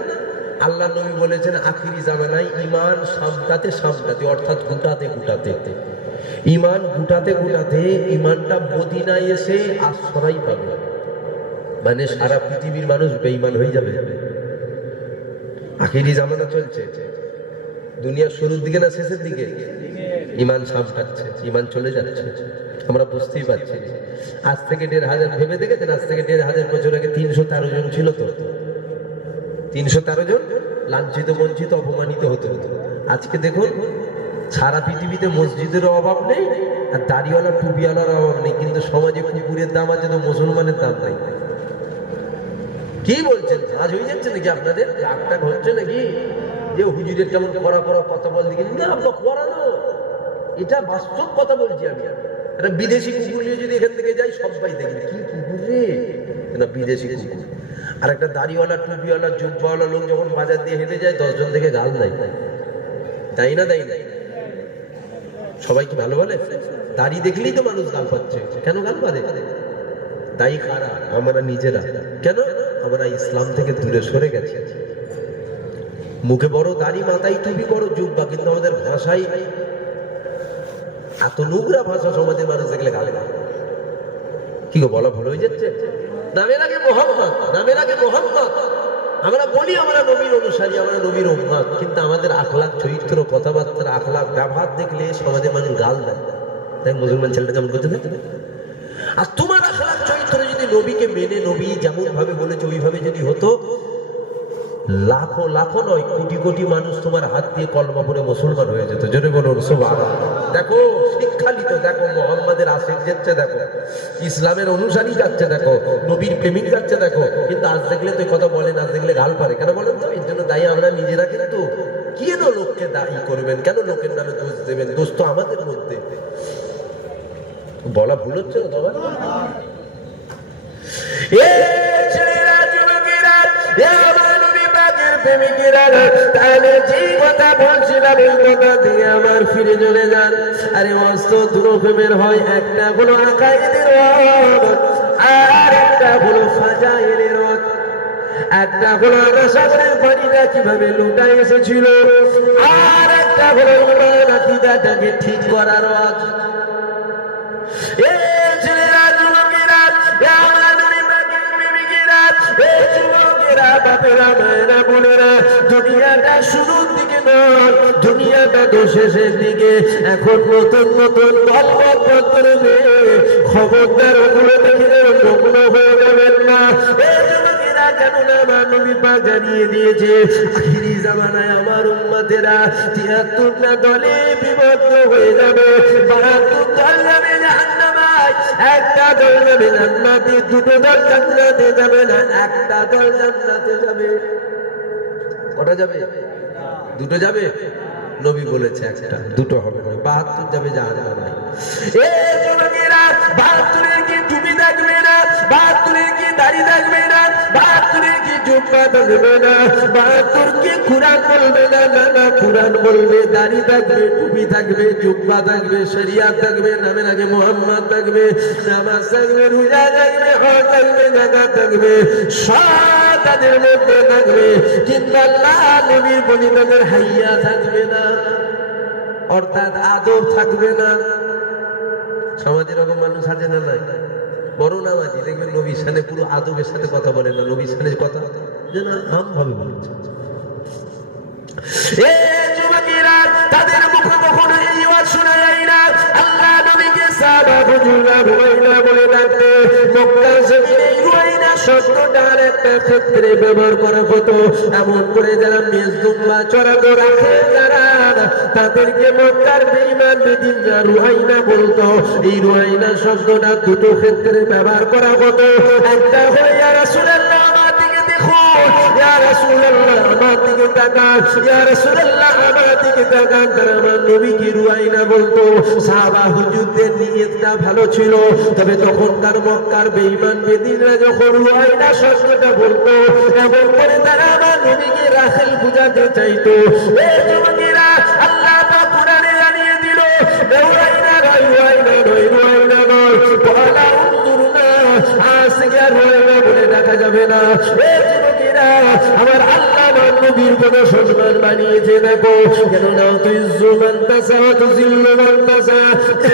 আল্লাহ নবী বলেছেন, আখিরি জামানায় ঈমান সামটাতে সামটাতে, অর্থাৎ গুটাতে গুটাতে, ঈমান গুটাতে গুটাতে ঈমানটা মদিনায় এসে আশ্রয় পাবে। মানে সারা পৃথিবীর মানুষ বেঈমান হয়ে যাবে। আখিরি জামানা চলছে, দুনিয়ার শুরুর দিকে না শেষের দিকে? ঈমান সামটাচ্ছে, ঈমান চলে যাচ্ছে, আমরা বুঝতেই পারছি। আজ থেকে ১,৫০০, ভেবে দেখেছেন, আজ থেকে ১,৫০০ বছর আগে ৩১৩ জন ছিল তো, ৩১৩ জন লাঞ্ছিত, বঞ্চিত, অপমানিত হতে হতো। আজকে দেখুন, সারা পৃথিবীতে মসজিদেরও অভাব নেই, আর দাড়িওয়ালা টুপিওয়ালার অভাব নেই, কিন্তু সমাজে কুকুরের দাম আছে তো মুসলমানের দাম নাই। কি বলছেন? আজ হয়ে যাচ্ছে নাকি আপনাদের? রাগটা হচ্ছে নাকি যে হুজুরের কেমন করা কথা বল দিকে? না, আপনার করানো, এটা বাস্তব কথা বলছি আমি। একটা বিদেশি কুকুর নিয়ে যদি এখান থেকে যাই, সবাই দেখবে কি কুকুর রে, না বিদেশি কুকুর। আর একটা দাড়িওয়ালা, টুপিওয়ালা, জুব্বাওয়ালা লোক যখন বাজার দিয়ে হেঁটে যায়, ১০ জন থেকে গাল দেয়, তাই না? দেয় না? সবাই কি ভালো বলে? দাড়ি দেখলেই তো মানুষ গাল পাচ্ছে। কেন গাল পারে? দায়ী কারা? আমরা নিজেরা। কেন? আমরা ইসলাম থেকে দূরে সরে গেছি। মুখে বড় দাড়ি, মাথায় টুপি, বড় জুব্বা, কিন্তু আমাদের ভাষায় এত নোংরা ভাষা, সমাজের মানুষ দেখলে গালে গাল। কি গো, বলা ভুল হয়ে যাচ্ছে? নামের আগে মোহাম্মদ, নামের আগে মোহাম্মদ। আমরা বলি আমরা নবীর অনুসারী, আমরা নবীর উম্মত, কিন্তু আমাদের আখলাক, চরিত্র, কথাবার্তা, আখলাক, ব্যবহার দেখলে সমাজের মানুষ গাল দেয়। তাই মুসলমান ছেলেটা কেমন করতে দেয়? আর তোমার আখলাক চরিত্র যদি নবীকে মেনে, নবী যেমন ভাবে বলেছে ওইভাবে যদি হতো, লাখো লাখো নয়, কোটি কোটি মানুষ তোমার হাত দিয়ে কলমা পড়ে মুসলমান হয়ে যেত। জোরে বলুন সুবহানাল্লাহ। দেখো শিক্ষালিত, দেখো মোহাম্মদের আশিক যাচ্ছে, দেখো ইসলামের অনুসারী যাচ্ছে, দেখো নবীর প্রেমিক যাচ্ছে, দেখো। কিন্তু আজ দেখলে তো কথা বলেন, আজ দেখলে গাল পারে। কেন বলেন তো? এর জন্য দায়ী আমরা নিজেরা। কিন্তু কেন লোককে দায়ী করবেন? কেন লোকের নামে দোষ দেবেন? দোষ তো আমাদের মধ্যে। বলা ভুল হচ্ছে না তোমার? তাহলে যে কথা বলছিলাম এই কথা দিয়ে আমার ফিরে চলে যান। আরে অস্ত্র দু রকমের হয়, একটা হলো আকাইদের রদ, আর একটা হলো ফাজাইলের রদ। একটা হলো আকাশের পানিটা কিভাবে লুটা এসেছিল, আর একটা হলো ঈমান আকীদাটাকে ঠিক করার রদ। বাপেরা, মায়েরা, বোনেরা, দুনিয়াটা শুরুর দিকে নয়, দুনিয়াটা তো শেষের দিকে। এখন নতুন নতুন গল্প করবে, খবরদার ওগুলো দেখে মগ্ন হয়ে যাবেন না। কেননা আমার নবী পাক জানিয়ে দিয়েছে, আখিরি জামানায় আমার উম্মতেরা ৭৩টা দলে বিভক্ত হয়ে যাবে। ৭২ দল যাবে জাহান্নামায়, একটা দল যাবে জান্নাতে, দুটো দল জান্নাতে যাবে না, একটা দল জান্নাতে যাবে। কটা যাবে? দুটো যাবে। নবী বলেছে একটা, দুটো হবে না, 72 যাবে জাহান্নামে। এ যুবকেরা, 72 কি টুপি থাকবে না, 72 কি দাড়ি থাকবে না, 72 কি জুব্বা থাকবে না, 72 কি কুরআন বলবে না, না না, কুরআন বলবে, দাড়ি থাকবে, টুপি থাকবে, জুব্বা থাকবে, শরিয়াত থাকবে, নামের আগে মুহাম্মদ থাকবে, নামাজ থাকবে, রোজা থাকবে, হজ থাকবে, যাকাত থাকবে, সব তাদের মধ্যে থাকবে, কিন্তু আল্লাহ নবীর বলিদানের হাইয়া থাকবে না, অর্থাৎ আদব থাকবে না। সমাজের এরকম মানুষ আছে না? নাই? বড় নামাজি দেখবেন নবীর সামনে পুরো আদবের সাথে কথা বলে না, নবীর সামনে কথা যেন আম ভাবে বলছে। এ যুবকেরা, তাদের মুখে কখনো এই ওয়াজ শোনা যায় না আল্লাহ নবীকে সাহাবা হুজুররা রুয়াইনা বলে ডাকতো। মক্কা জমিনে রুয়াইনা শব্দটার একটা ক্ষেত্রে ব্যবহার করা হতো, এমন করে যারা মেজদুম্বা চড়াতো রাখে যারা, তাদেরকে মক্কার বেঈমান বেদিনরা রুয়াইনা বলতো। এই রুয়াইনা শব্দটা দুটো ক্ষেত্রে ব্যবহার করা হতো। একটা হলো ইয়া রাসূলুল্লাহ আমার দিকে দেখো, ইয়া রাসূলুল্লাহ আমার দিকে তাকান, ইয়া রাসূলুল্লাহ আমার দিকে তাকান, তারা আমার নবীকে রুয়াইনা বলতো। সাহাবা হুজুরদের নিয়তটা ভালো ছিল, তবে তখনকার মক্কার বেঈমান বেদিনরা যখন রুয়াইনা শব্দটা বলতো, এমন করে তারা আমার নবীকে রাসূল বুঝাতে চাইতো। এই যুবকেরা, আল্লাহ পাক কুরআনে জানিয়ে দিল রুয়াইনা নয়, রুয়াইনা নয়, রুয়াইনা নয়, বলা উনজুরনা, আজকে আর রুয়াইনা বলে ডাকা যাবে না। এই যুবকেরা, আমার আল্লাহ নবীর কোন সম্মান বানিয়েছে দেখো, কেননা তুইজ্জু মান তাসা ওয়া তুযিল্লু মান তাসা,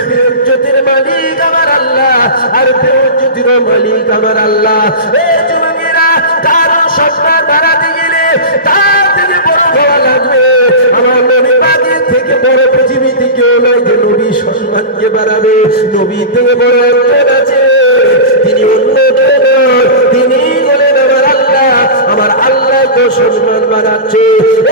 বেইজ্জতির মালিক আমার আল্লাহ, আর বেইজ্জতির মালিক আমার আল্লাহ। এই যুবকেরা, কারো সম্মান বাড়াতে গেলে তার থেকে বড় হওয়া লাগবে। আমার নবী পাকের থেকে বড় পৃথিবীতে কেউ নয় যে নবী সম্মানকে বাড়াবে। নবী থেকে বড় একজন আছে, তিনি অন্য কেউ নয়, তিনি বলেন আমার আল্লাহ। আমার আল্লাহ তো সম্মান বাড়াচ্ছে।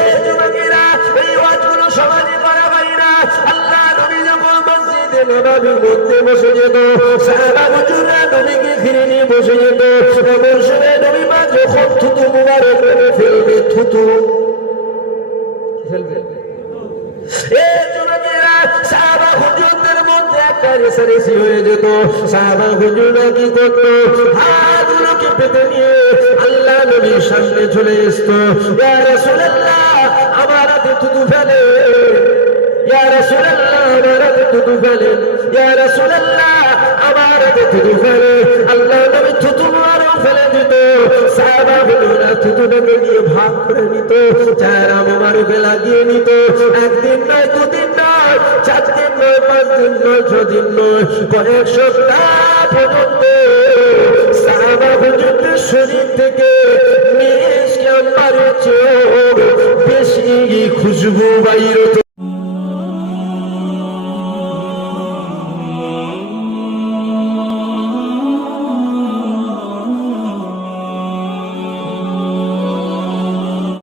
এই যুবকেরা, এই ওয়াজগুলো সমাজে করা হয় না। আল্লাহ নবী যখন মসজিদে নববীর মধ্যে বসে যেত, সাহাবা হুজুররা নবীকে ঘিরে নিয়ে বসে যেত। এমন সময় নবী মা যখন থুতু মুবারক করে ফেলবে, থুতু ফেলবে, এই যুবকেরা, সাহাবা হুজুরদের মধ্যে একটা রেসারেসি হয়ে যেত। সাহাবা হুজুররা কি করতো? হাতগুলোকে পেতে নিয়ে আল্লাহ নবীর সামনে চলে আসতো। ইয়া রাসূলুল্লাহ আমার হাতে থুতু ফেলে, ইয়া রাসূলুল্লাহ আমার হাতে থুতু ফেলে, ইয়া রাসূলুল্লাহ আমার হাতে থুতু ফেলে। আল্লাহ নবী থুতু মারও ফেলে দিত। সাহাবা হুজুররা থুতুটাকে নিয়ে ভাগ করে নিত, চেহারা মোবারকে লাগিয়ে নিত। একদিন নয়, দুদিন নয়, 4 দিন নয়, 5 দিন নয়, 6 দিন নয়, কয়েক সপ্তাহ পর্যন্ত সাহাবা হুজুরদের শরীর থেকে মিষ্টি আম্বারের চেয়েও বেশি খুশবু বাইর হতো।